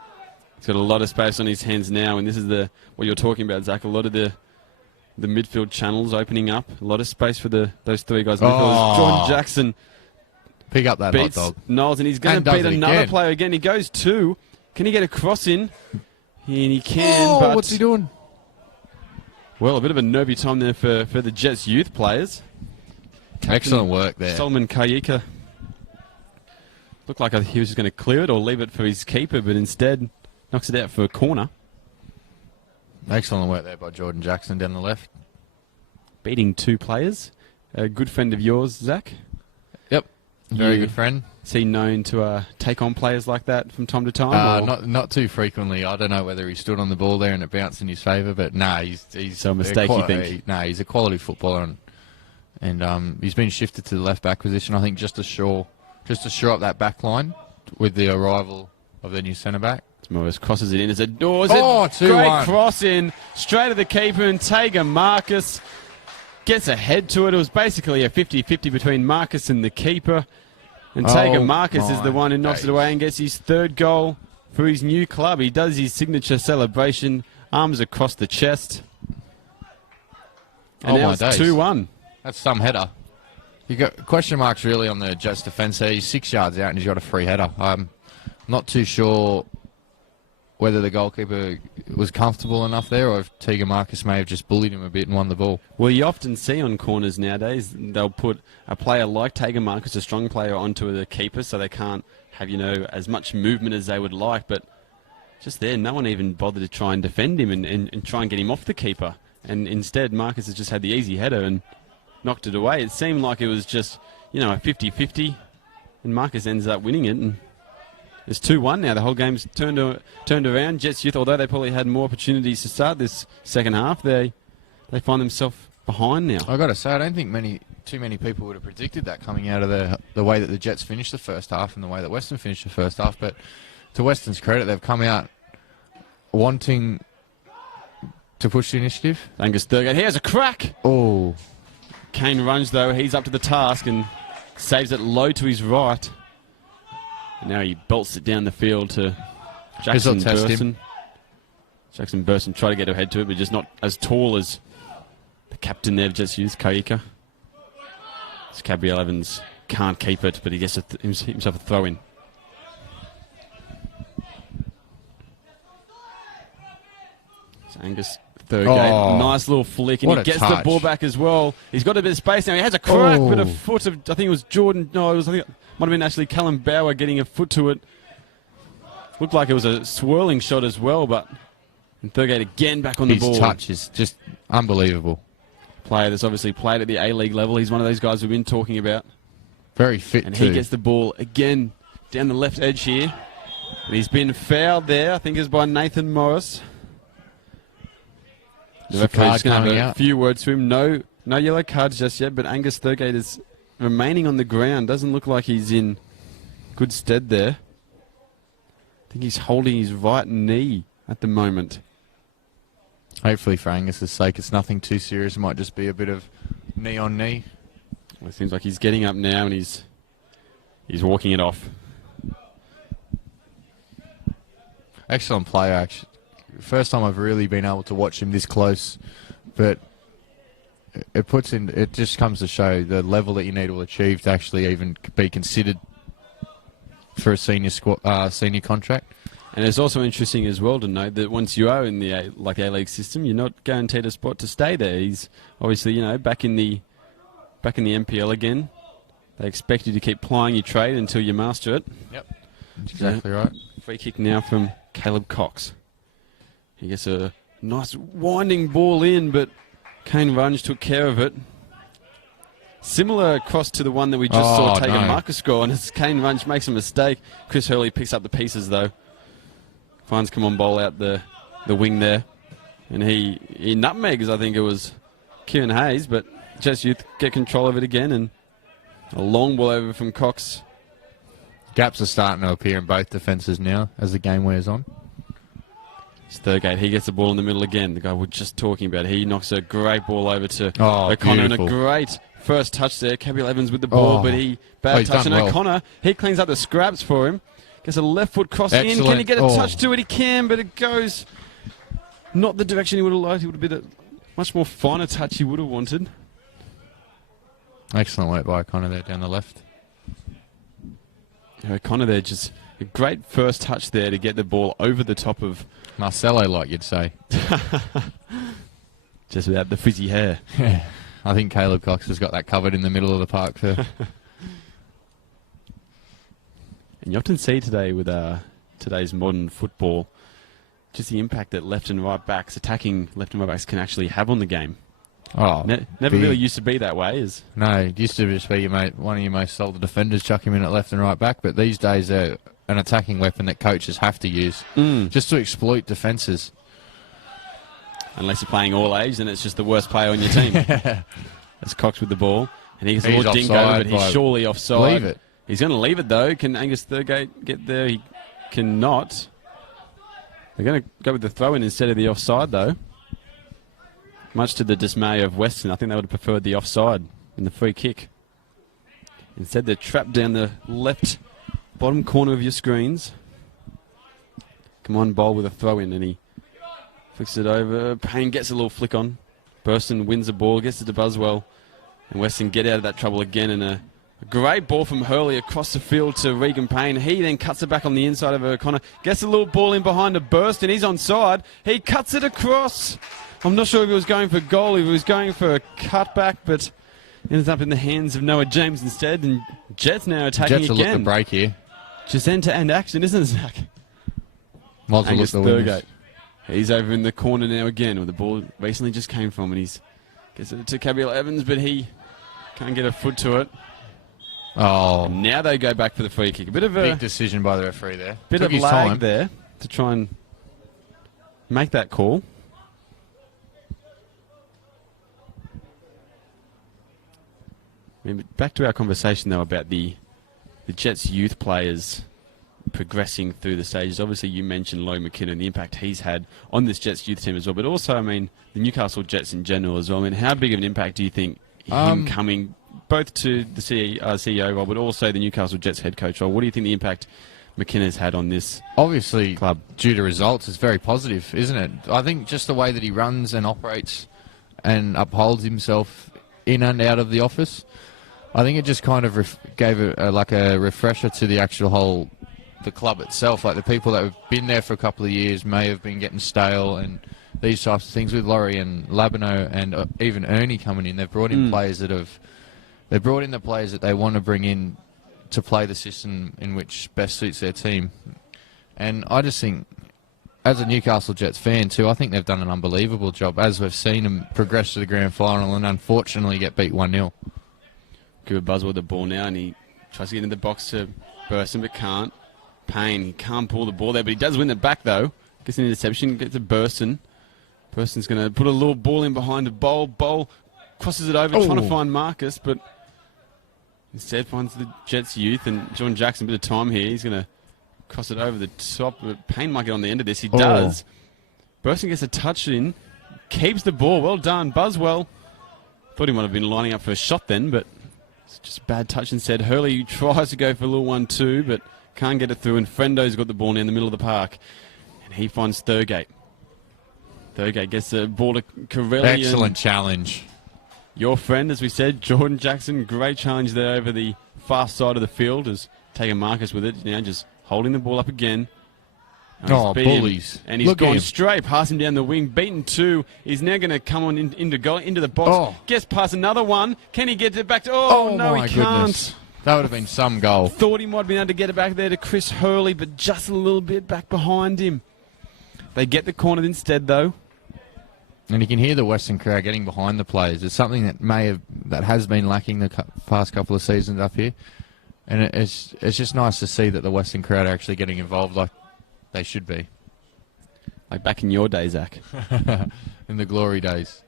he's got a lot of space on his hands now. And this is what you're talking about, Zach. A lot of the midfield channels opening up. A lot of space for those three guys. Jordan Jackson Pick up that hot beats dog. Knowles, and he's going to beat another player again. He goes two. Can he get a cross in? And he can, but what's he doing? Well, a bit of a nervy time there for the Jets youth players. Excellent work there. Solomon Kayika looked like he was just going to clear it or leave it for his keeper, but instead knocks it out for a corner. Excellent work there by Jordan Jackson down the left. Beating two players. A good friend of yours, Zach. Yep. Very good friend. Is he known to take on players like that from time to time? Not too frequently. I don't know whether he stood on the ball there and it bounced in his favour, but he's so a mistake, you think? He's a quality footballer, and he's been shifted to the left back position. I think just to shore up that back line with the arrival of the new centre back. Morris crosses it in as a door. Great cross in straight to the keeper, and Tager Marcus gets ahead to it. It was basically a 50-50 between Marcus and the keeper. And Tager Marcus is the one who knocks it away and gets his third goal for his new club. He does his signature celebration, arms across the chest. And now it's 2-1. That's some header. You got question marks really on the Jets defence there. He's 6 yards out and he's got a free header. I'm not too sure whether the goalkeeper was comfortable enough there or if Teague Marcus may have just bullied him a bit and won the ball. Well, you often see on corners nowadays, they'll put a player like Teague Marcus, a strong player, onto the keeper so they can't have, as much movement as they would like. But just there, no one even bothered to try and defend him and try and get him off the keeper. And instead, Marcus has just had the easy header and knocked it away. It seemed like it was just, a 50-50, and Marcus ends up winning it. And it's 2-1 now. The whole game's turned around. Jets Youth, although they probably had more opportunities to start this second half, they find themselves behind now. I've got to say, I don't think too many people would have predicted that coming out of the way that the Jets finished the first half and the way that Weston finished the first half. But to Weston's credit, they've come out wanting to push the initiative. Angus Thurgate, he has a crack. Oh. Kane Runge, though, he's up to the task and saves it low to his right. And now he belts it down the field to Jackson Burson. Jackson Burson tried to get ahead to it, but just not as tall as the captain there, just used Kaika. Gabriel Evans can't keep it, but he gets himself a throw in. So Angus Thurgate, nice little flick, and he gets the ball back as well. He's got a bit of space now. He has a crack, but a foot of, I think it was Jordan. No, I think it might have been actually Callum Bauer getting a foot to it. Looked like it was a swirling shot as well, but Thurgate again back on the ball. His touch is just unbelievable. Player that's obviously played at the A-League level. He's one of those guys we've been talking about. Very fit and too. He gets the ball again down the left edge here. And he's been fouled there, I think it's by Nathan Morris. The referee's going to have a few words to him. No yellow cards just yet, but Angus Thurgate is remaining on the ground. Doesn't look like he's in good stead there. I think he's holding his right knee at the moment. Hopefully for Angus's sake, it's nothing too serious. It might just be a bit of knee on knee. Well, it seems like he's getting up now and he's walking it off. Excellent player, actually. First time I've really been able to watch him this close, but it just comes to show the level that you need to achieve to actually even be considered for a senior contract. And it's also interesting as well to note that once you are in the A-League system, you're not guaranteed a spot to stay there. He's obviously, back in the NPL again. They expect you to keep plying your trade until you master it. Yep, that's exactly right. Free kick now from Caleb Cox. He gets a nice winding ball in, but Kane Runge took care of it. Similar cross to the one that we just saw take a marker score, and as Kane Runge makes a mistake, Chris Hurley picks up the pieces though. Finds come on ball out the wing there, and he nutmegs, I think it was Kieran Hayes, but Jets Youth get control of it again, and a long ball over from Cox. Gaps are starting to appear in both defences now as the game wears on. It's Thurgate. He gets the ball in the middle again. The guy we're just talking about. He knocks a great ball over to O'Connor, and a great first touch there. Cabell Evans with the ball, but bad touch. And O'Connor, he cleans up the scraps for him. Gets a left foot cross in. Can he get a touch to it? He can, but it goes not the direction he would have liked. It would have been a much more finer touch he would have wanted. Excellent work by O'Connor there down the left. O'Connor there, just a great first touch there to get the ball over the top of Marcelo, like you'd say. Just without the frizzy hair. Yeah, I think Caleb Cox has got that covered in the middle of the park for. And you often see today with today's modern football, just the impact that left and right backs, attacking left and right backs, can actually have on the game. Never really used to be that way. No, it used to just be one of your most solid defenders, chuck him in at left and right back, but these days they're an attacking weapon that coaches have to use just to exploit defences. Unless you're playing all age, then it's just the worst player on your team. That's Cox with the ball, and he gets a little dink over, but he's surely offside. Leave it. He's going to leave it though. Can Angus Thurgate get there? He cannot. They're going to go with the throw-in instead of the offside though. Much to the dismay of Weston, I think they would have preferred the offside in the free kick. Instead, they're trapped down the left bottom corner of your screens. Come on, bowl with a throw-in, and he flicks it over. Payne gets a little flick on. Burston wins the ball, gets it to Buswell. And Weston get out of that trouble again, and a great ball from Hurley across the field to Regan Payne. He then cuts it back on the inside of O'Connor. Gets a little ball in behind a burst, and he's onside. He cuts it across. I'm not sure if he was going for goal, if he was going for a cutback, but ends up in the hands of Noah James instead. And Jets now attacking again. Jets will look the break here. Just end-to-end action, isn't it, Zach? Angus Thurgate. He's over in the corner now again, where the ball recently just came from, and he's gets it to Cabell Evans, but he can't get a foot to it. And now they go back for the free kick. A bit of a big decision by the referee there. Bit of lag there to try and make that call. Back to our conversation though about the Jets youth players progressing through the stages. Obviously, you mentioned Lowe McKinnon, the impact he's had on this Jets youth team as well, but also, the Newcastle Jets in general as well. How big of an impact do you think him coming both to the CEO role, but also the Newcastle Jets head coach role? What do you think the impact McKinnon's had on this Obviously, club? Due to results, it's very positive, isn't it? I think just the way that he runs and operates and upholds himself in and out of the office, I think it just kind of gave a refresher to the actual the club itself. Like the people that have been there for a couple of years may have been getting stale, and these types of things with Laurie and Labino and even Ernie coming in. They've brought in players that they want to bring in to play the system in which best suits their team. And I just think, as a Newcastle Jets fan too, I think they've done an unbelievable job, as we've seen them progress to the grand final and unfortunately get beat 1-0. Give a buzz with the ball now, and he tries to get into the box to Burston, but can't. Payne, he can't pull the ball there, but he does win it back though. Gets an interception, gets to Burston. Burston's going to put a little ball in behind the bowl. Bowl crosses it over, trying to find Marcus, but instead finds the Jets youth, and John Jackson, a bit of time here. He's going to cross it over the top, but Payne might get on the end of this. He does. Burston gets a touch in, keeps the ball. Well done, Buswell. Thought he might have been lining up for a shot then, but it's just a bad touch instead. Hurley tries to go for a little 1-2, but can't get it through, and Frendo's got the ball now in the middle of the park. And he finds Thurgate. Thurgate gets the ball to Corelli. Excellent challenge. Your friend, as we said, Jordan Jackson. Great challenge there over the far side of the field. Has taken Marcus with it. Now just holding the ball up again. Oh, bullies. And he's gone straight past him down the wing. Beaten 2. He's now going to come on into the box. Oh. Gets past another one. Can he get it back to... Oh, no, my he can't. Goodness. That would have been some goal. Thought he might have been able to get it back there to Chris Hurley, but just a little bit back behind him. They get the corner instead, though. And you can hear the Western crowd getting behind the players. It's something that has been lacking the past couple of seasons up here. And it's just nice to see that the Western crowd are actually getting involved like they should be. Like back in your day, Zach. In the glory days.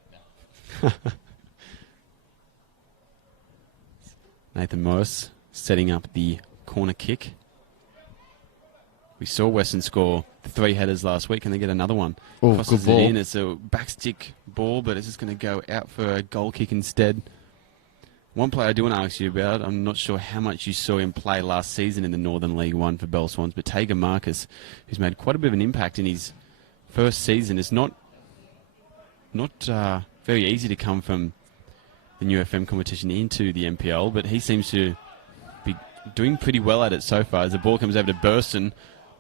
Nathan Morris setting up the corner kick. We saw Weston score 3 headers last week, and they get another one. Oh, Crosses good ball. it in. It's a backstick ball, but it's just going to go out for a goal kick instead. One player I do want to ask you about, I'm not sure how much you saw him play last season in the Northern League One for Bell Swans, but Tager Marcus, who's made quite a bit of an impact in his first season. It's not very easy to come from the new FM competition into the NPL, but he seems to be doing pretty well at it so far. As the ball comes over to Burston,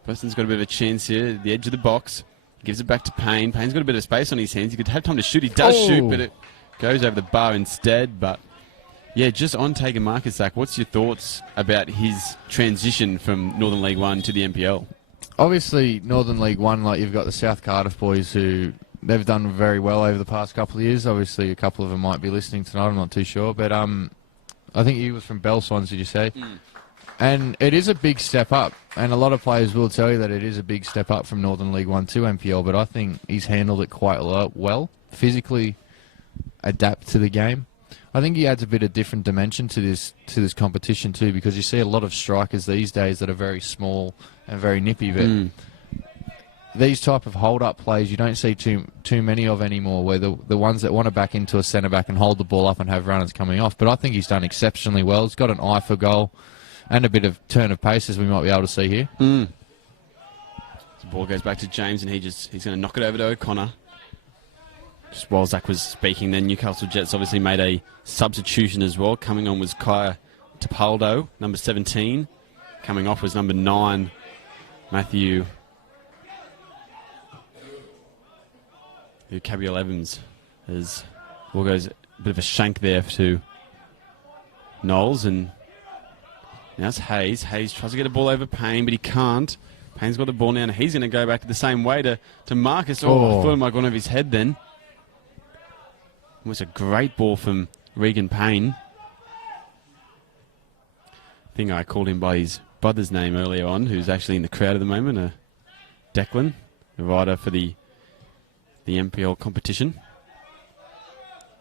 Burston's got a bit of a chance here at the edge of the box. Gives it back to Payne. Payne's got a bit of space on his hands. He could have time to shoot. He does shoot, but it goes over the bar instead. But yeah, just on Tager Marcus, Zach, what's your thoughts about his transition from Northern League One to the NPL? Obviously, Northern League One, like you've got the South Cardiff boys who they've done very well over the past couple of years. Obviously, a couple of them might be listening tonight. I'm not too sure, but I think he was from Bell Swans. Did you say? And it is a big step up, and a lot of players will tell you that it is a big step up from Northern League 1 to NPL, but I think he's handled it quite well, physically adapt to the game. I think he adds a bit of different dimension to this competition too, because you see a lot of strikers these days that are very small and very nippy, but these type of hold-up plays you don't see too many of anymore, where the ones that want to back into a centre-back and hold the ball up and have runners coming off. But I think he's done exceptionally well. He's got an eye for goal. And a bit of turn of pace, as we might be able to see here. The ball goes back to James, and he's going to knock it over to O'Connor. Just while Zach was speaking, then Newcastle Jets obviously made a substitution as well. Coming on was Kaya Tapaldo, number 17. Coming off was number 9, Matthew Gabriel Evans. As ball goes a bit of a shank there to Knowles, and now it's Hayes. Hayes tries to get a ball over Payne, but he can't. Payne's got the ball now, and he's going to go back the same way to Marcus. I thought it might have gone over his head then. It was a great ball from Regan Payne. I think I called him by his brother's name earlier on, who's actually in the crowd at the moment, Declan, the rider for the NPL competition.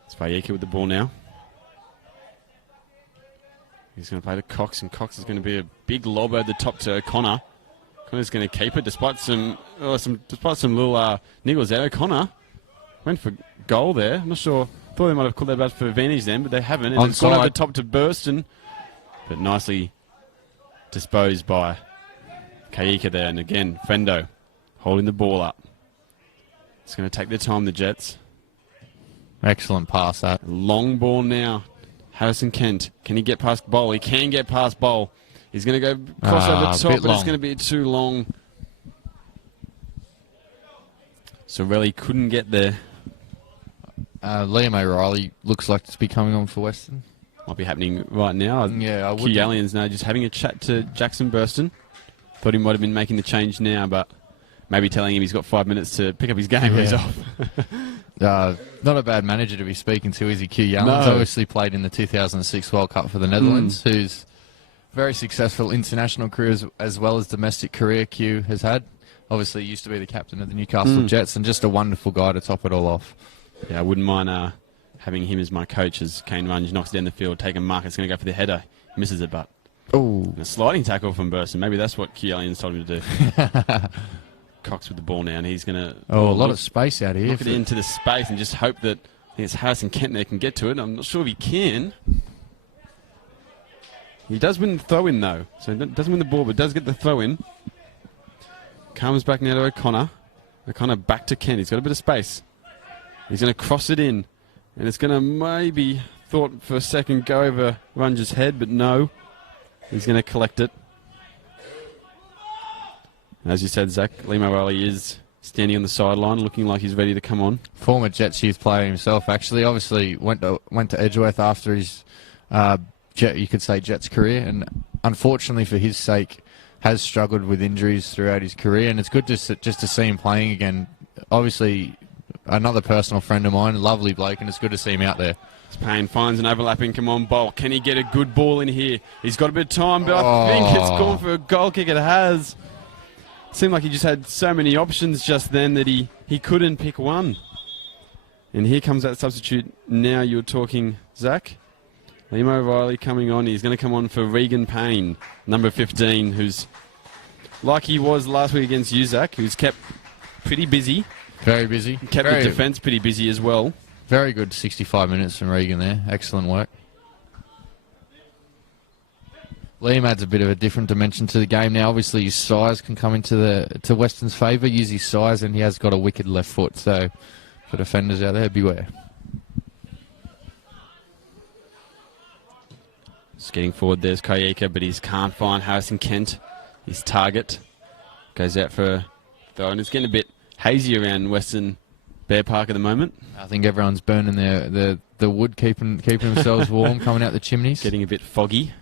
It's Vayeka with the ball now. He's going to play to Cox, and Cox is going to be a big lob over the top to O'Connor. O'Connor's going to keep it despite some little niggles there. O'Connor went for goal there. I'm not sure. Thought they might have called that back for advantage then, but they haven't. And it's gone over the top to Burston, but nicely disposed by Kayika there. And again, Fendo holding the ball up. It's going to take their time, the Jets. Excellent pass, that. Long ball now. Harrison Kent. Can he get past Bowl? He can get past Bowl. He's going to go cross over the top, but it's going to be too long. Sorelli couldn't get there. Liam O'Reilly looks like it's be coming on for Weston. Might be happening right now. Yeah, I would. Q Aliens now just having a chat to Jackson Burston. Thought he might have been making the change now, but maybe telling him he's got 5 minutes to pick up his game when he's off. Not a bad manager to be speaking to, is he? Q Yallens obviously played in the 2006 World Cup for the Netherlands, who's very successful international career as well as domestic career Q has had. Obviously used to be the captain of the Newcastle Jets, and just a wonderful guy to top it all off. Yeah, I wouldn't mind having him as my coach as Kane Runge knocks it down the field, taking Marcus, going to go for the header. He misses it, but a sliding tackle from Burston. Maybe that's what Q Aliens told him to do. Cox with the ball now, and he's going to... a lot of space out here. Knock it into the space and just hope that I think it's Harrison Kent there can get to it. I'm not sure if he can. He does win the throw-in, though. So he doesn't win the ball, but does get the throw-in. Comes back now to O'Connor. O'Connor back to Kent. He's got a bit of space. He's going to cross it in. And it's going to maybe, thought for a second, go over Runge's head, but no. He's going to collect it. As you said, Zach, Liam O'Reilly is standing on the sideline, looking like he's ready to come on. Former Jets youth player himself, actually. Obviously went to Edgeworth after his, you could say, Jets career, and unfortunately for his sake, has struggled with injuries throughout his career. And it's good just to see him playing again. Obviously, another personal friend of mine, lovely bloke, and it's good to see him out there. Payne finds an overlapping, come on, Bowl. Can he get a good ball in here? He's got a bit of time, but I think it's gone for a goal kick. It has. Seemed like he just had so many options just then that he couldn't pick one. And here comes that substitute. Now you're talking, Zach. Liam O'Reilly coming on. He's going to come on for Regan Payne, number 15, who's like he was last week against you, Zach, who's kept pretty busy. Very busy. Kept the defence pretty busy as well. Very good 65 minutes from Regan there. Excellent work. Liam adds a bit of a different dimension to the game now. Obviously, his size can come into Weston's favour. Use his size, and he has got a wicked left foot. So, for defenders out there, beware. Just getting forward, there's Kayeka, but he can't find Harrison Kent. His target goes out for a throw, and it's getting a bit hazy around Weston Bear Park at the moment. I think everyone's burning the wood, keeping themselves warm, coming out the chimneys. Getting a bit foggy.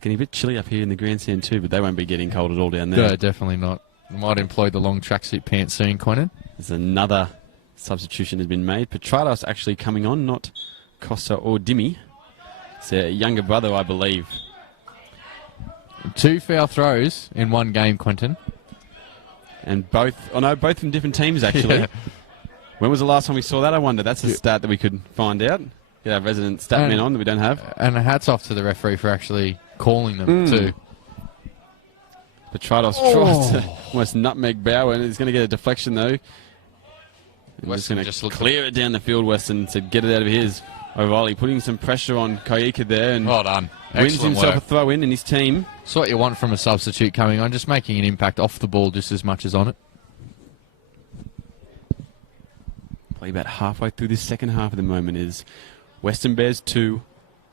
Getting a bit chilly up here in the grandstand too, but they won't be getting cold at all down there. No, definitely not. Might employ the long tracksuit pants soon, Quentin. There's another substitution has been made. Petratos actually coming on, not Costa or Dimmy. It's a younger brother, I believe. 2 foul throws in one game, Quentin. And both from different teams actually. Yeah. When was the last time we saw that, I wonder? That's a stat that we could find out. Get our resident statman on that we don't have. And hats off to the referee for actually calling them too. Petratos tries to almost nutmeg Bauer, and he's going to get a deflection though. Weston just clear it down the field, Weston, to get it out of his. O'Reilly putting some pressure on Kayeka there, and well done. Wins Excellent himself work. a throw in his team. That's what you want from a substitute coming on, just making an impact off the ball just as much as on it. Play about halfway through this second half at the moment is Western Bears 2,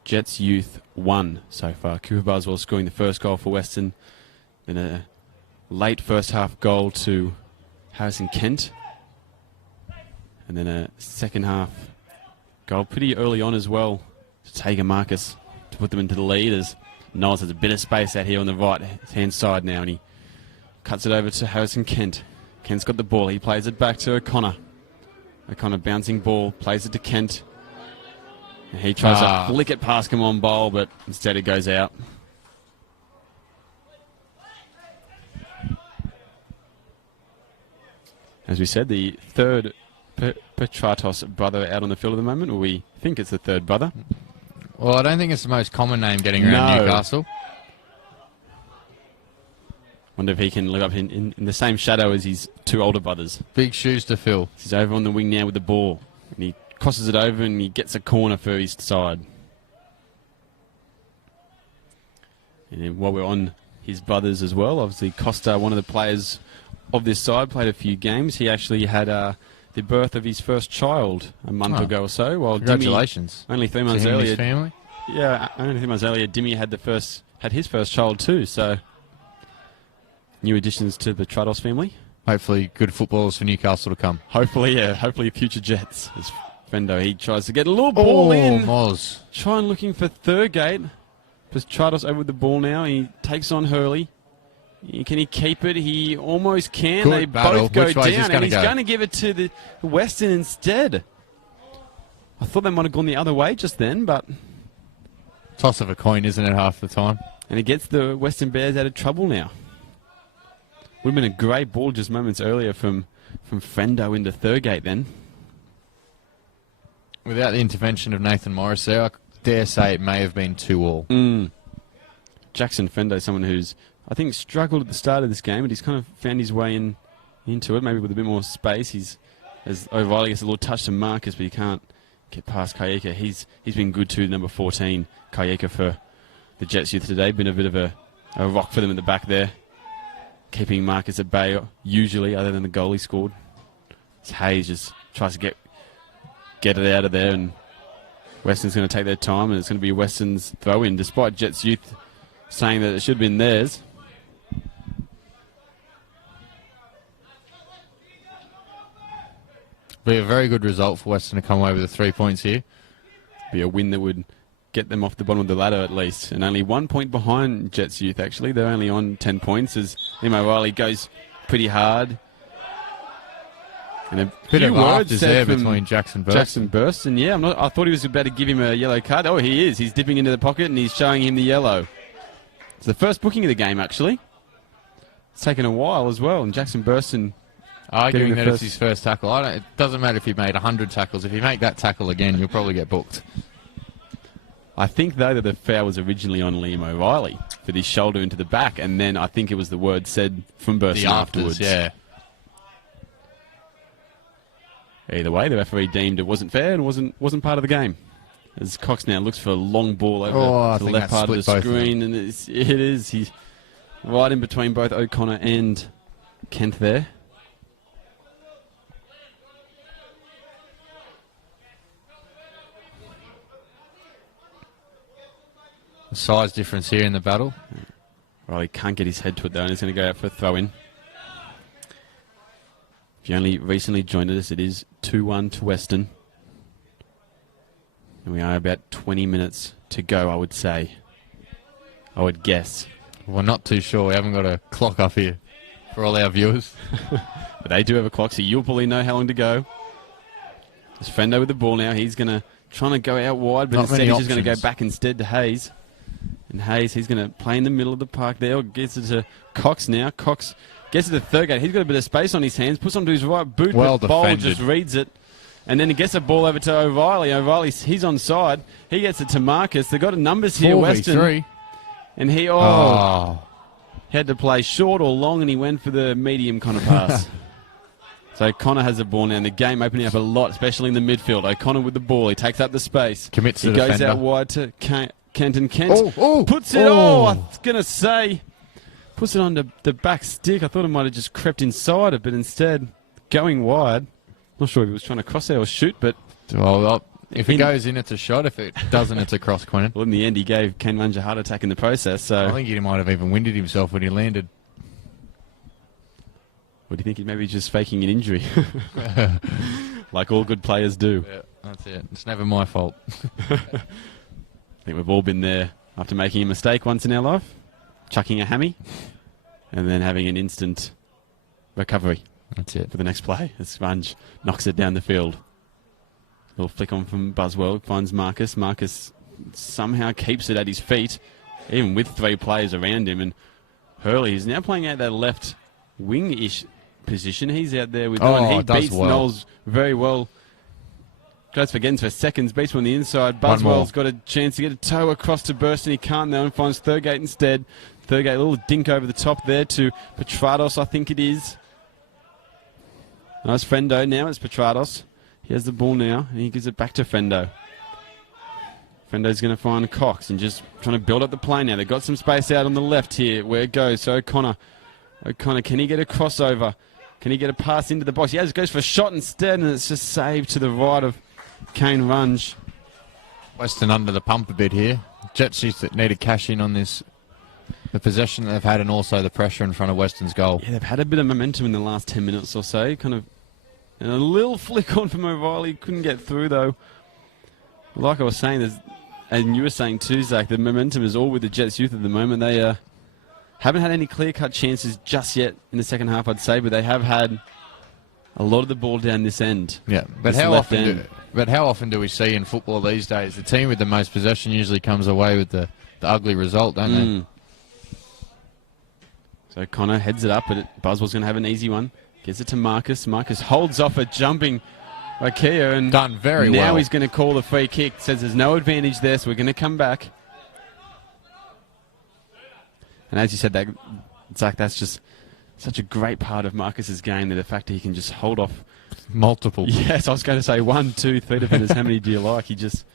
Jets Youth 1 so far. Cooper Buswell scoring the first goal for Western. Then a late first half goal to Harrison Kent. And then a second half goal pretty early on as well to Tager Marcus to put them into the lead as Knowles has a bit of space out here on the right hand side now, and he cuts it over to Harrison Kent. Kent's got the ball. He plays it back to O'Connor. O'Connor bouncing ball, plays it to Kent. And he tries to flick it past him on bowl, but instead it goes out. As we said, the third Petratos brother out on the field at the moment, or we think it's the third brother. Well, I don't think it's the most common name getting around Newcastle. Wonder if he can live up in the same shadow as his two older brothers. Big shoes to fill. He's over on the wing now with the ball. And he crosses it over and he gets a corner for his side. And then while we're on his brothers as well, obviously Costa, one of the players of this side, played a few games. He actually had the birth of his first child a month ago or so. While Congratulations. Dimmy, only 3 months earlier. His family? Yeah, only 3 months earlier, Dimmy had his first child too. So new additions to the Trados family. Hopefully good footballers for Newcastle to come. Hopefully, yeah. Hopefully future Jets. As Fendo, he tries to get a little ball in. Moz. Trying looking for Thurgate. Trados over with the ball now. He takes on Hurley. Can he keep it? He almost can. Good they battle. both go Which way down, and he's going to give it to the Weston instead. I thought they might have gone the other way just then, but Toss of a coin, isn't it, half the time? And it gets the Western Bears out of trouble now. Would have been a great ball just moments earlier from Fendo into Thurgate then. Without the intervention of Nathan Morris there, I dare say it may have been 2-2. Jackson Fendo, someone who's I think, struggled at the start of this game, but he's kind of found his way into it, maybe with a bit more space. As O'Reilly gets a little touch to Marcus, but he can't get past Kayeka. He's been good too, number 14, Kayeka, for the Jets youth today. Been a bit of a rock for them at the back there, keeping Marcus at bay usually, other than the goal he scored. As Hayes just tries to get it out of there, and Weston's going to take their time, and it's going to be Weston's throw-in, despite Jets youth saying that it should have been theirs. Be a very good result for Weston to come away with the 3 points here. Be a win that would get them off the bottom of the ladder at least, and only 1 point behind Jets youth. Actually, they're only on 10 points as Liam O'Reilly goes pretty hard. And a bit of words is said there from between Jackson Burst. And yeah, I thought he was about to give him a yellow card. Oh, he is. He's dipping into the pocket and he's showing him the yellow. It's the first booking of the game, actually. It's taken a while as well, and Jackson Burston arguing that it's his first tackle. It doesn't matter if you made 100 tackles. If you make that tackle again, you'll probably get booked. I think, though, that the foul was originally on Liam O'Reilly for his shoulder into the back, and then I think it was the word said from Burston afterwards. Yeah. Either way, the referee deemed it wasn't fair and wasn't part of the game. As Cox now looks for a long ball over to the left part of the screen, and it is. He's right in between both O'Connor and Kent there. The size difference here in the battle. Well, he can't get his head to it though, and he's going to go out for a throw-in. If you only recently joined us, it is 2-1 to Weston. And we are about 20 minutes to go, I would say. I would guess. We're not too sure. We haven't got a clock up here for all our viewers. But they do have a clock, so you'll probably know how long to go. There's Fendo with the ball now. He's going to try to go out wide, but instead he's just going to go back instead to Hayes. And Hayes, he's going to play in the middle of the park there. Gets it to Cox now. Cox gets to the third gate. He's got a bit of space on his hands. Puts onto his right boot. Well but Bowl defended. just reads it. And then he gets a ball over to O'Reilly. O'Reilly, he's onside. He gets it to Marcus. They've got numbers here, 4v3. Weston. And he had to play short or long, and he went for the medium kind of pass. So Connor has the ball now, and the game opening up a lot, especially in the midfield. O'Connor with the ball. He takes up the space. Commits to the defender. He goes out wide to Kent, and Kent puts it. Oh. I was going to say, puts it on the back stick. I thought it might have just crept inside it, but instead going wide. Not sure if he was trying to cross there or shoot, but... Well, if it goes in, it's a shot. If it doesn't, it's a cross, Quentin. Well, in the end, he gave Ken Runge a heart attack in the process. So I think he might have even winded himself when he landed. What do you think? He maybe just faking an injury, like all good players do. Yeah, that's it. It's never my fault. I think we've all been there after making a mistake once in our life, chucking a hammy, and then having an instant recovery. That's it. For the next play, as Sponge knocks it down the field. Little flick on from Buswell, finds Marcus. Marcus somehow keeps it at his feet, even with 3 players around him. And Hurley is now playing out that left wing-ish position. He's out there with Don. He beats Knowles very well. Goes for Gens for seconds, beats him on the inside. Buswell's got a chance to get a toe across to Burston. He can't though, and finds Thurgate instead. Thurgate, a little dink over the top there to Petrados, I think it is. Nice Fendo. Now it's Petrados. He has the ball now, and he gives it back to Fendo. Fendo's going to find Cox and just trying to build up the play now. They've got some space out on the left here where it goes. So O'Connor, can he get a crossover? Can he get a pass into the box? He goes for a shot instead, and it's just saved to the right of Kane Runge. Weston under the pump a bit here. Jets need to cash in on this. The possession they've had and also the pressure in front of Weston's goal. Yeah, they've had a bit of momentum in the last 10 minutes or so. And a little flick on from O'Reilly. Couldn't get through, though. Like I was saying, and you were saying too, Zach, the momentum is all with the Jets youth at the moment. They haven't had any clear-cut chances just yet in the second half, I'd say, but they have had a lot of the ball down this end. Yeah, but how often do we see in football these days, the team with the most possession usually comes away with the ugly result, don't they? So Connor heads it up, but Buswell's going to have an easy one. Gets it to Marcus. Marcus holds off a jumping Ikea, and done very well. Now he's going to call the free kick. Says there's no advantage there, so we're going to come back. And as you said, that Zach, that's just such a great part of Marcus's game, that the fact that he can just hold off multiple. Yes, I was going to say 1, 2, 3 defenders. How many do you like? He just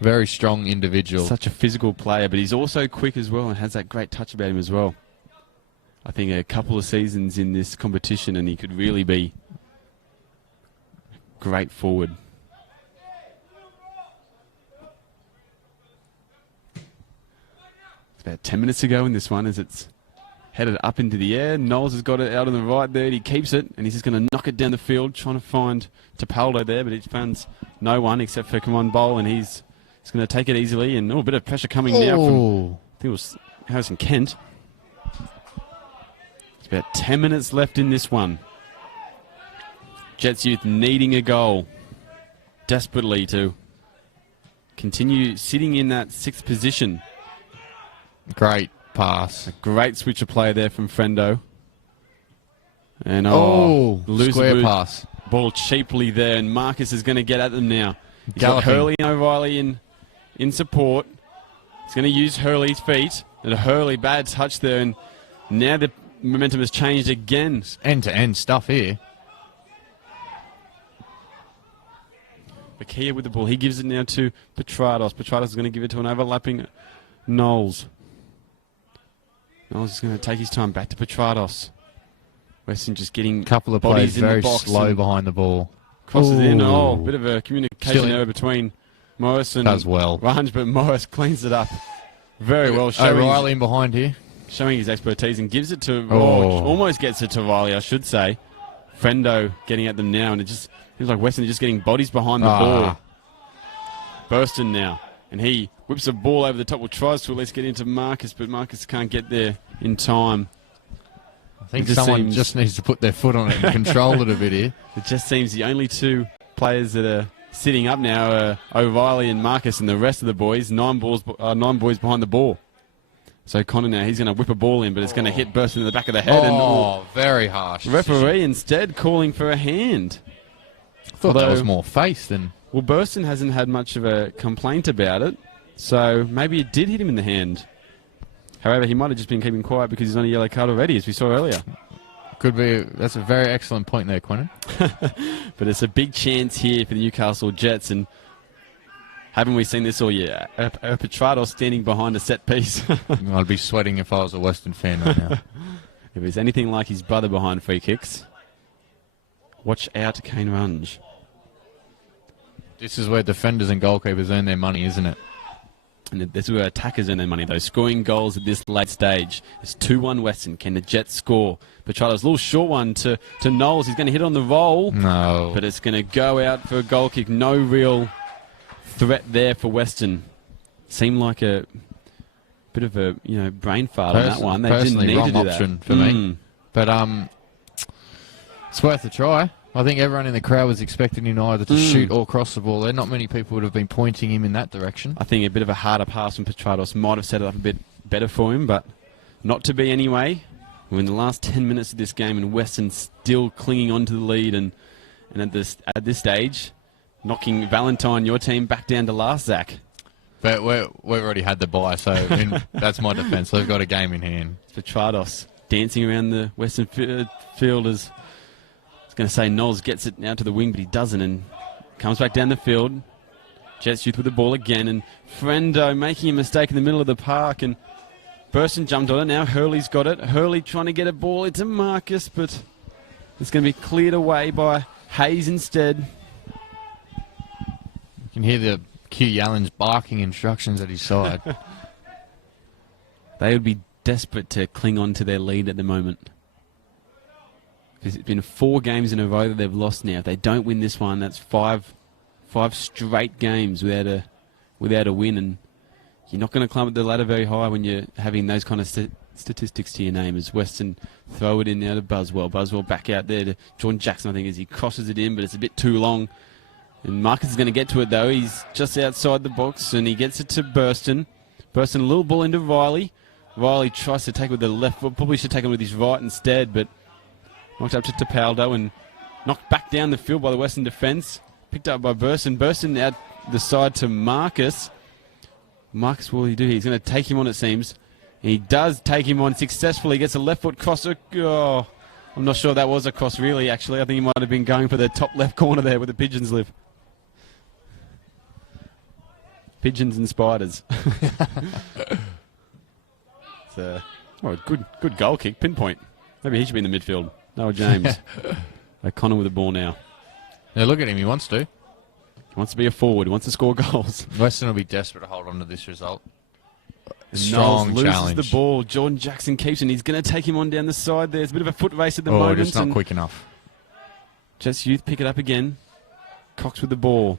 very strong individual. Such a physical player, but he's also quick as well and has that great touch about him as well. I think a couple of seasons in this competition and he could really be great forward. It's about 10 minutes to go in this one as it's headed up into the air. Knowles has got it out on the right there. He keeps it and he's just going to knock it down the field, trying to find Tapaldo there, but he finds no one except for Come On Bowl, and he's going to take it easily. And a bit of pressure coming now from, I think it was Harrison Kent. It's about 10 minutes left in this one. Jets youth needing a goal desperately to continue sitting in that 6th position. Great pass. A great switch of play there from Frendo. And square pass. Ball cheaply there, and Marcus is going to get at them now. He's got Hurley and O'Reilly in support. He's going to use Hurley's feet. And a Hurley bad touch there, and now the momentum has changed again. End-to-end stuff here. Bakia with the ball. He gives it now to Petrados. Petrados is going to give it to an overlapping Knowles. Knowles is going to take his time back to Petrados. Weston just getting couple of players very slow behind the ball. Crosses in. Oh, bit of a communication error between Morris and Range, but Morris cleans it up very well. O'Reilly in behind here. Showing his expertise and gives it to, almost gets it to Riley, I should say. Frendo getting at them now, and it just seems like Weston is just getting bodies behind the ball. Burston now, and he whips the ball over the top, or tries to at least get into Marcus, but Marcus can't get there in time. I think someone just needs to put their foot on it and control it a bit here. It just seems the only two players that are sitting up now are O'Reilly and Marcus, and the rest of the boys, 9 boys behind the ball. So Connor now, he's going to whip a ball in, but it's going to hit Burston in the back of the head. Very harsh. Referee instead calling for a hand. I thought that was more face than... Well, Burston hasn't had much of a complaint about it, so maybe it did hit him in the hand. However, he might have just been keeping quiet because he's on a yellow card already, as we saw earlier. Could be. That's a very excellent point there, Quentin. But it's a big chance here for the Newcastle Jets, and haven't we seen this all year? Petrados standing behind a set piece. I'd be sweating if I was a Weston fan right now. If it's anything like his brother behind free kicks, watch out, Kane Runge. This is where defenders and goalkeepers earn their money, isn't it? And this is where attackers earn their money, though. Scoring goals at this late stage. It's 2-1 Weston. Can the Jets score? Petrados, a little short one to Knowles. He's going to hit on the roll. No. But it's going to go out for a goal kick. No real threat there for Weston. Seemed like a bit of a brain fart on that one. They didn't need to do that. Option for me. But it's worth a try. I think everyone in the crowd was expecting him either to shoot or cross the ball. There not many people would have been pointing him in that direction. I think a bit of a harder pass from Petrados might have set it up a bit better for him, but not to be anyway. We're in the last 10 minutes of this game, and Weston still clinging on to the lead, and at this stage, knocking Valentine, your team, back down to last, Zach. But we've already had the bye, so that's my defence. They've got a game in hand. Petrados dancing around the Western field as... Going to say Knowles gets it now to the wing, but he doesn't, and comes back down the field. Jets youth with the ball again, and Frendo making a mistake in the middle of the park, and Burston jumped on it. Now Hurley's got it. Hurley trying to get a ball into Marcus, but it's going to be cleared away by Hayes instead. You can hear the Q Yallen's barking instructions at his side. They would be desperate to cling on to their lead at the moment. It's been 4 games in a row that they've lost now. If they don't win this one, that's five straight games without a win, and you're not going to climb up the ladder very high when you're having those kind of statistics to your name. As Weston throw it in now to Buswell. Buswell back out there to Jordan Jackson, I think, as he crosses it in, but it's a bit too long. And Marcus is going to get to it, though. He's just outside the box, and he gets it to Burston. Burston, a little ball into Riley. Riley tries to take it with the left foot. Probably should take it with his right instead, but... knocked up to Tapaldo and knocked back down the field by the Western defence. Picked up by Burston. Burston out the side to Marcus. Marcus, what will he do? He's going to take him on, it seems. He does take him on successfully. Gets a left foot cross. Oh, I'm not sure that was a cross, really, actually. I think he might have been going for the top left corner there where the pigeons live. Pigeons and spiders. It's a good goal kick, pinpoint. Maybe he should be in the midfield. Noah James. O'Connor with the ball now. Yeah, look at him. He wants to. He wants to be a forward. He wants to score goals. Weston will be desperate to hold on to this result. Strong Strong challenge. Loses the ball. Jordan Jackson keeps it. He's going to take him on down the side there. It's a bit of a foot race at the moment. Just not quick enough. Jets Youth pick it up again. Cox with the ball.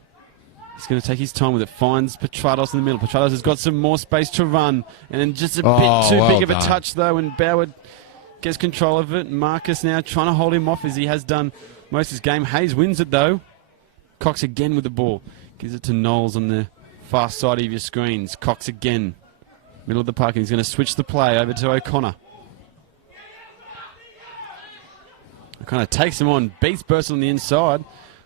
He's going to take his time with it. Finds Petrados in the middle. Petrados has got some more space to run. And then just a bit too big of a touch, though. And Bauer gets control of it. Marcus now trying to hold him off as he has done most of his game. Hayes wins it, though. Cox again with the ball. Gives it to Knowles on the far side of your screens. Cox again. Middle of the park. And he's going to switch the play over to O'Connor. O'Connor takes him on. Beats Burson on the inside.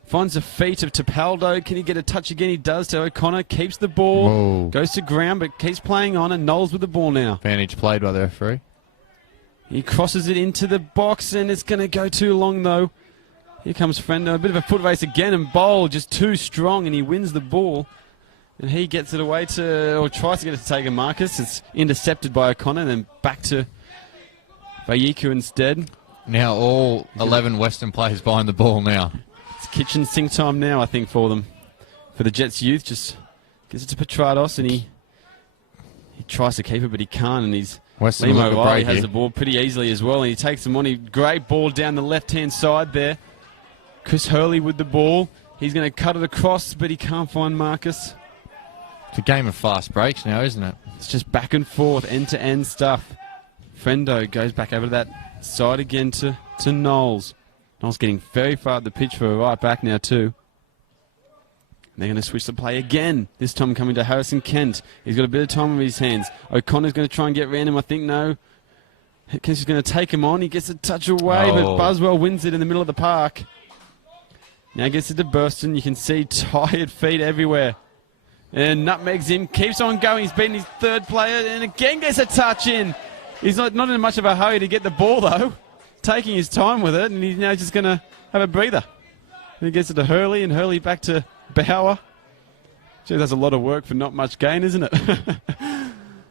Finds the feet of Tapaldo. Can he get a touch again? He does to O'Connor. Keeps the ball. Whoa. Goes to ground, but keeps playing on. And Knowles with the ball now. Advantage played by the referee. He crosses it into the box, and it's going to go too long, though. Here comes Frendo. A bit of a foot race again, and Bowl just too strong, and he wins the ball. And he gets it away to, or tries to get it to Taker Marcus. It's intercepted by O'Connor, and then back to Vayiku instead. Now all 11 Western players behind the ball now. It's kitchen sink time now, I think, for them. For the Jets Youth, just gives it to Petrados, and he tries to keep it, but he can't, and he's... Weston Liam O'Reilly has the ball pretty easily as well, and he takes them on. Great ball down the left-hand side there. Chris Hurley with the ball. He's going to cut it across, but he can't find Marcus. It's a game of fast breaks now, isn't it? It's just back and forth, end-to-end stuff. Frendo goes back over to that side again to Knowles. Knowles getting very far up the pitch for a right back now too. They're going to switch the play again. This time coming to Harrison Kent. He's got a bit of time on his hands. O'Connor's going to try and get around him. I think no. Kent's going to take him on. He gets a touch away, but Buswell wins it in the middle of the park. Now gets it to Burston. You can see tired feet everywhere. And nutmegs him. Keeps on going. He's beaten his third player and again gets a touch in. He's not in much of a hurry to get the ball, though. Taking his time with it, and he's now just going to have a breather. And he gets it to Hurley, and Hurley back to Bauer. Gee, that's a lot of work for not much gain, isn't it?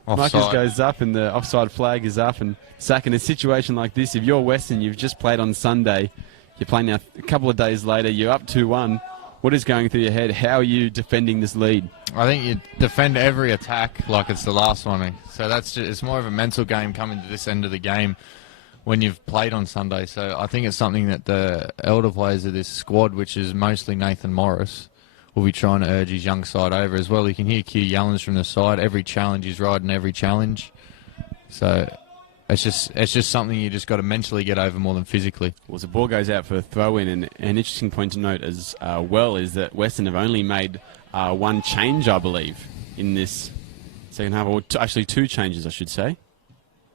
Marcus goes up and the offside flag is up. And Sack, in a situation like this, if you're Western, you've just played on Sunday, you're playing now a couple of days later, you're up 2-1. What is going through your head? How are you defending this lead? I think you defend every attack like it's the last one. So it's more of a mental game coming to this end of the game when you've played on Sunday. So I think it's something that the elder players of this squad, which is mostly Nathan Morris, will be trying to urge his young side over as well. You can hear Q Yellens from the side. Every challenge he's riding, every challenge. So it's just something you just got to mentally get over more than physically. Well, as the ball goes out for a throw-in, and an interesting point to note as well is that Western have only made one change, I believe, in this second half. Or actually two changes, I should say.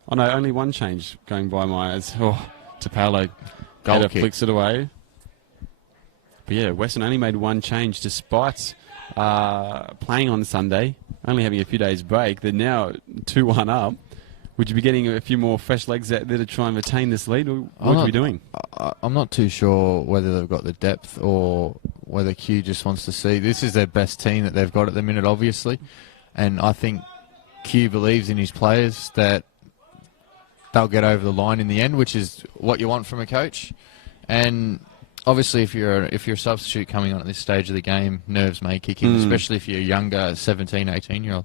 Oh, no, only one change going by my eyes. Oh, Tapalo flicks it away. But yeah, Western only made one change despite playing on Sunday, only having a few days break. They're now 2-1 up. Would you be getting a few more fresh legs out there to try and retain this lead? Or what would you be doing? I'm not too sure whether they've got the depth or whether Q just wants to see. This is their best team that they've got at the minute, obviously. And I think Q believes in his players that they'll get over the line in the end, which is what you want from a coach. And obviously, if you're a substitute coming on at this stage of the game, nerves may kick in, especially if you're a younger 17, 18-year-old.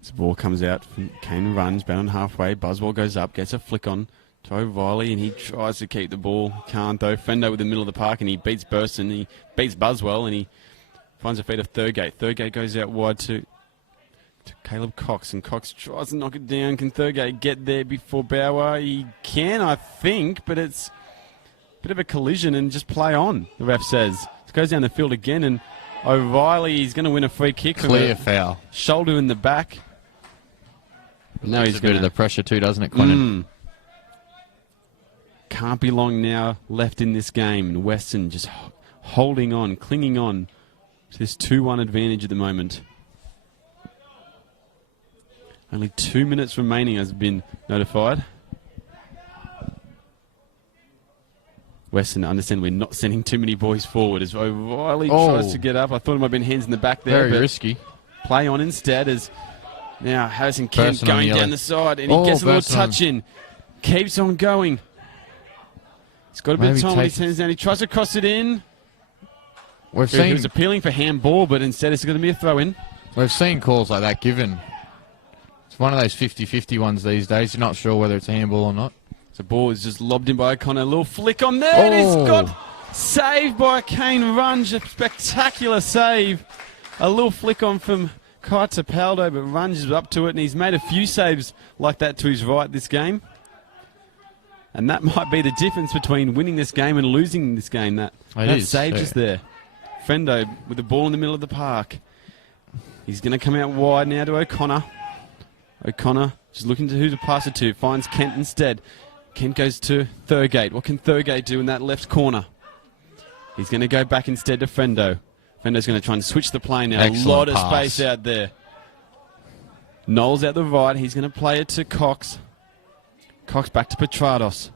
This ball comes out. Kane runs, bound halfway. Buswell goes up, gets a flick on to O'Reilly, and he tries to keep the ball. Can't, though. Frendo with the middle of the park, and he beats Burston. He beats Buswell, and he finds a feed of Thurgate. Thurgate goes out wide to Caleb Cox, and Cox tries to knock it down. Can Thurgate get there before Bauer? He can, I think, but it's a bit of a collision and just play on, the ref says. It goes down the field again, and O'Reilly is going to win a free kick. Clear foul. Shoulder in the back. No, he's a bit of the pressure too, doesn't it, Quinton? Can't be long now left in this game. And Weston just holding on, clinging on to this 2-1 advantage at the moment. Only 2 minutes remaining has been notified. Weston, I understand we're not sending too many boys forward as O'Reilly tries to get up. I thought it might have been hands in the back there. Very risky. Play on instead as now Harrison Kent going down the side, and he gets a little touch in. Keeps on going. He's got a bit of time when he turns down. He tries to cross it in. He was appealing for handball, but instead it's going to be a throw-in. We've seen calls like that given. It's one of those 50-50 ones these days. You're not sure whether it's a handball or not. The ball is just lobbed in by O'Connor. A little flick on there, and he's got saved by Kane Runge. A spectacular save. A little flick on from Kai Tapaldo, but Runge is up to it, and he's made a few saves like that to his right this game. And that might be the difference between winning this game and losing this game. That save just there. Frendo with the ball in the middle of the park. He's going to come out wide now to O'Connor. O'Connor just looking to who to pass it to. Finds Kent instead. Kent goes to Thurgate. What can Thurgate do in that left corner? He's going to go back instead to Frendo. Frendo's going to try and switch the play now. Excellent a lot of pass. space out there. Knowles out the right. He's going to play it to Cox. Cox back to Petrados.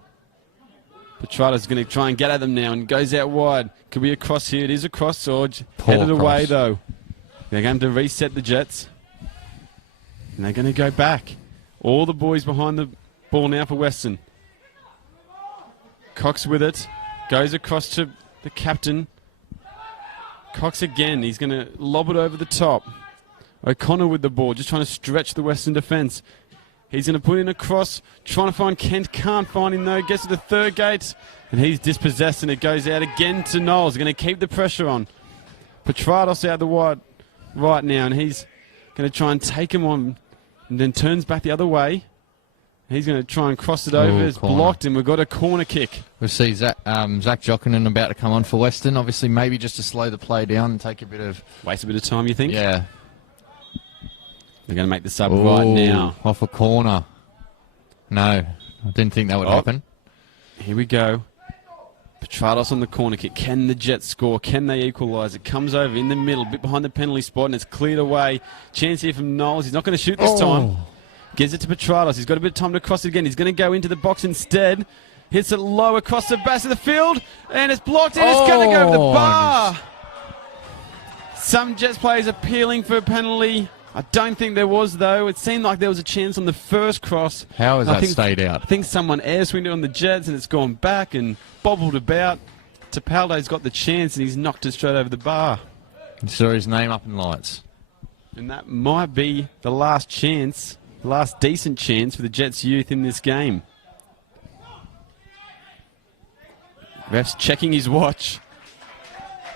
Petrados going to try and get at them now and goes out wide. Could be a cross here. It is a cross, Sorge. Headed away, though. They're going to reset the Jets. And they're going to go back. All the boys behind the ball now for Weston. Cox with it. Goes across to the captain. Cox again. He's going to lob it over the top. O'Connor with the ball. Just trying to stretch the Western defence. He's going to put in a cross. Trying to find Kent. Can't find him though. Gets to the Thurgate. And he's dispossessed and it goes out again to Knowles. Going to keep the pressure on. Petrados out the wide right now. And he's going to try and take him on. And then turns back the other way. He's going to try and cross it over. It's blocked, and we've got a corner kick. We'll see Zach Jokinen about to come on for Weston. Obviously, maybe just to slow the play down and take a bit of... Waste a bit of time, you think? Yeah. They're going to make the sub right now. Off a corner. No, I didn't think that would happen. Here we go. Petrados on the corner kick. Can the Jets score? Can they equalise? It comes over in the middle, a bit behind the penalty spot, and it's cleared away. Chance here from Knowles. He's not going to shoot this time. Gives it to Petrados. He's got a bit of time to cross it again. He's going to go into the box instead. Hits it low across the back of the field. And it's blocked. And it's going to go over the bar. Some Jets players appealing for a penalty. I don't think there was, though. It seemed like there was a chance on the first cross. How has that stayed out? I think someone air swinged it on the Jets and it's gone back and bobbled about. Tapaldo's got the chance and he's knocked it straight over the bar. You saw his name up in lights. And that might be the last chance. Last decent chance for the Jets youth in this game. Ref's checking his watch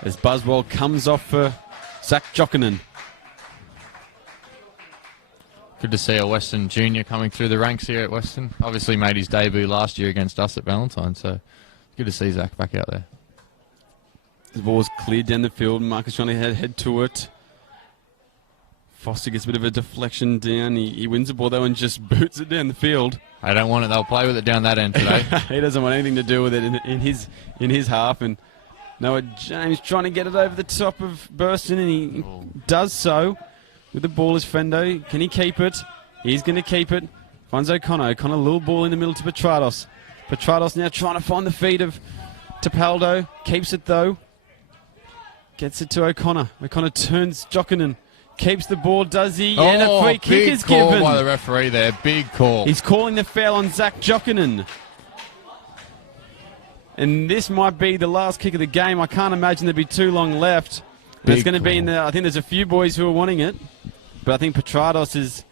as Buswell comes off for Zach Jokinen. Good to see a Weston junior coming through the ranks here at Weston. Obviously made his debut last year against us at Valentine, so good to see Zach back out there. The ball's cleared down the field. Marcus trying to head to it. Foster gets a bit of a deflection down. He wins the ball, though, and just boots it down the field. They don't want it. They'll play with it down that end today. He doesn't want anything to do with it in his half. And Noah James trying to get it over the top of Burston, and he does so. With the ball is Frendo. Can he keep it? He's going to keep it. Finds O'Connor. O'Connor, little ball in the middle to Petrados. Petrados now trying to find the feet of Tapaldo. Keeps it, though. Gets it to O'Connor. O'Connor turns Jokinen. Keeps the ball, does he? And a free kick is given. Big call by the referee there. Big call. He's calling the foul on Zach Jokinen. And this might be the last kick of the game. I can't imagine there'd be too long left. But it's going to be in there. I think there's a few boys who are wanting it. But I think Petrados is...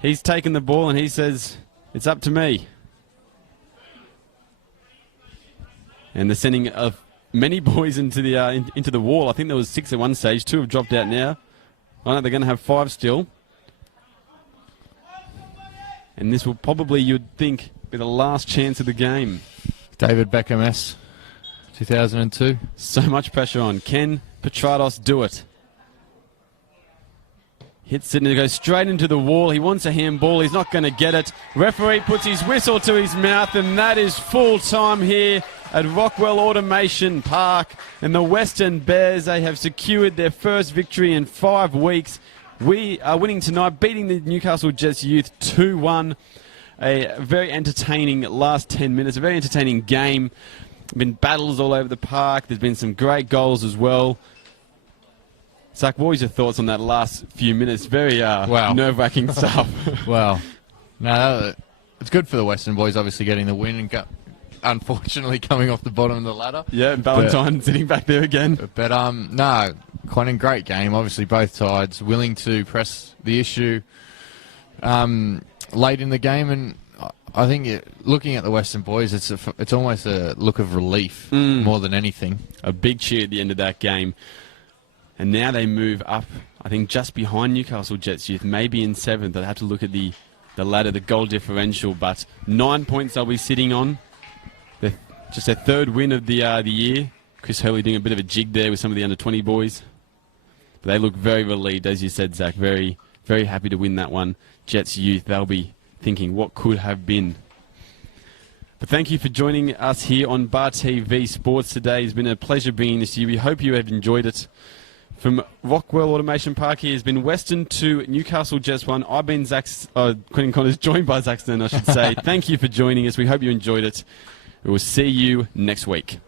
He's taken the ball and he says, it's up to me. And they're sending many boys into the wall. I think there was 6 at one stage. 2 have dropped out now. I know they're going to have 5 still. And this will probably, you'd think, be the last chance of the game. David Beckham S. 2002. So much pressure on. Can Petrados do it? Hits it and it goes straight into the wall. He wants a handball. He's not going to get it. Referee puts his whistle to his mouth, and that is full time here at Rockwell Automation Park. And the Western Bears, they have secured their first victory in 5 weeks. We are winning tonight, beating the Newcastle Jets youth 2-1. A very entertaining last 10 minutes, a very entertaining game. Been battles all over the park. There's been some great goals as well. Zach, what was your thoughts on that last few minutes? Very nerve-wracking stuff. Well, no, it's good for the Western boys, obviously getting the win and unfortunately coming off the bottom of the ladder. Yeah, Valentine sitting back there again. But no, quite a great game. Obviously, both sides willing to press the issue late in the game, and I think looking at the Western boys, it's almost a look of relief more than anything. A big cheer at the end of that game. And now they move up, I think, just behind Newcastle Jets youth, maybe in 7th. They'll have to look at the ladder, the goal differential, but 9 points they'll be sitting on. Just their 3rd win of the year. Chris Hurley doing a bit of a jig there with some of the under-20 boys. But they look very relieved, as you said, Zach. Very, very happy to win that one. Jets youth, they'll be thinking what could have been. But thank you for joining us here on Bar TV Sports today. It's been a pleasure bringing this to you. We hope you have enjoyed it. From Rockwell Automation Park, here has been Weston 2, Newcastle Jets 1. I've been Quentin Connors, joined by Zach Stern, I should say. Thank you for joining us. We hope you enjoyed it. We will see you next week.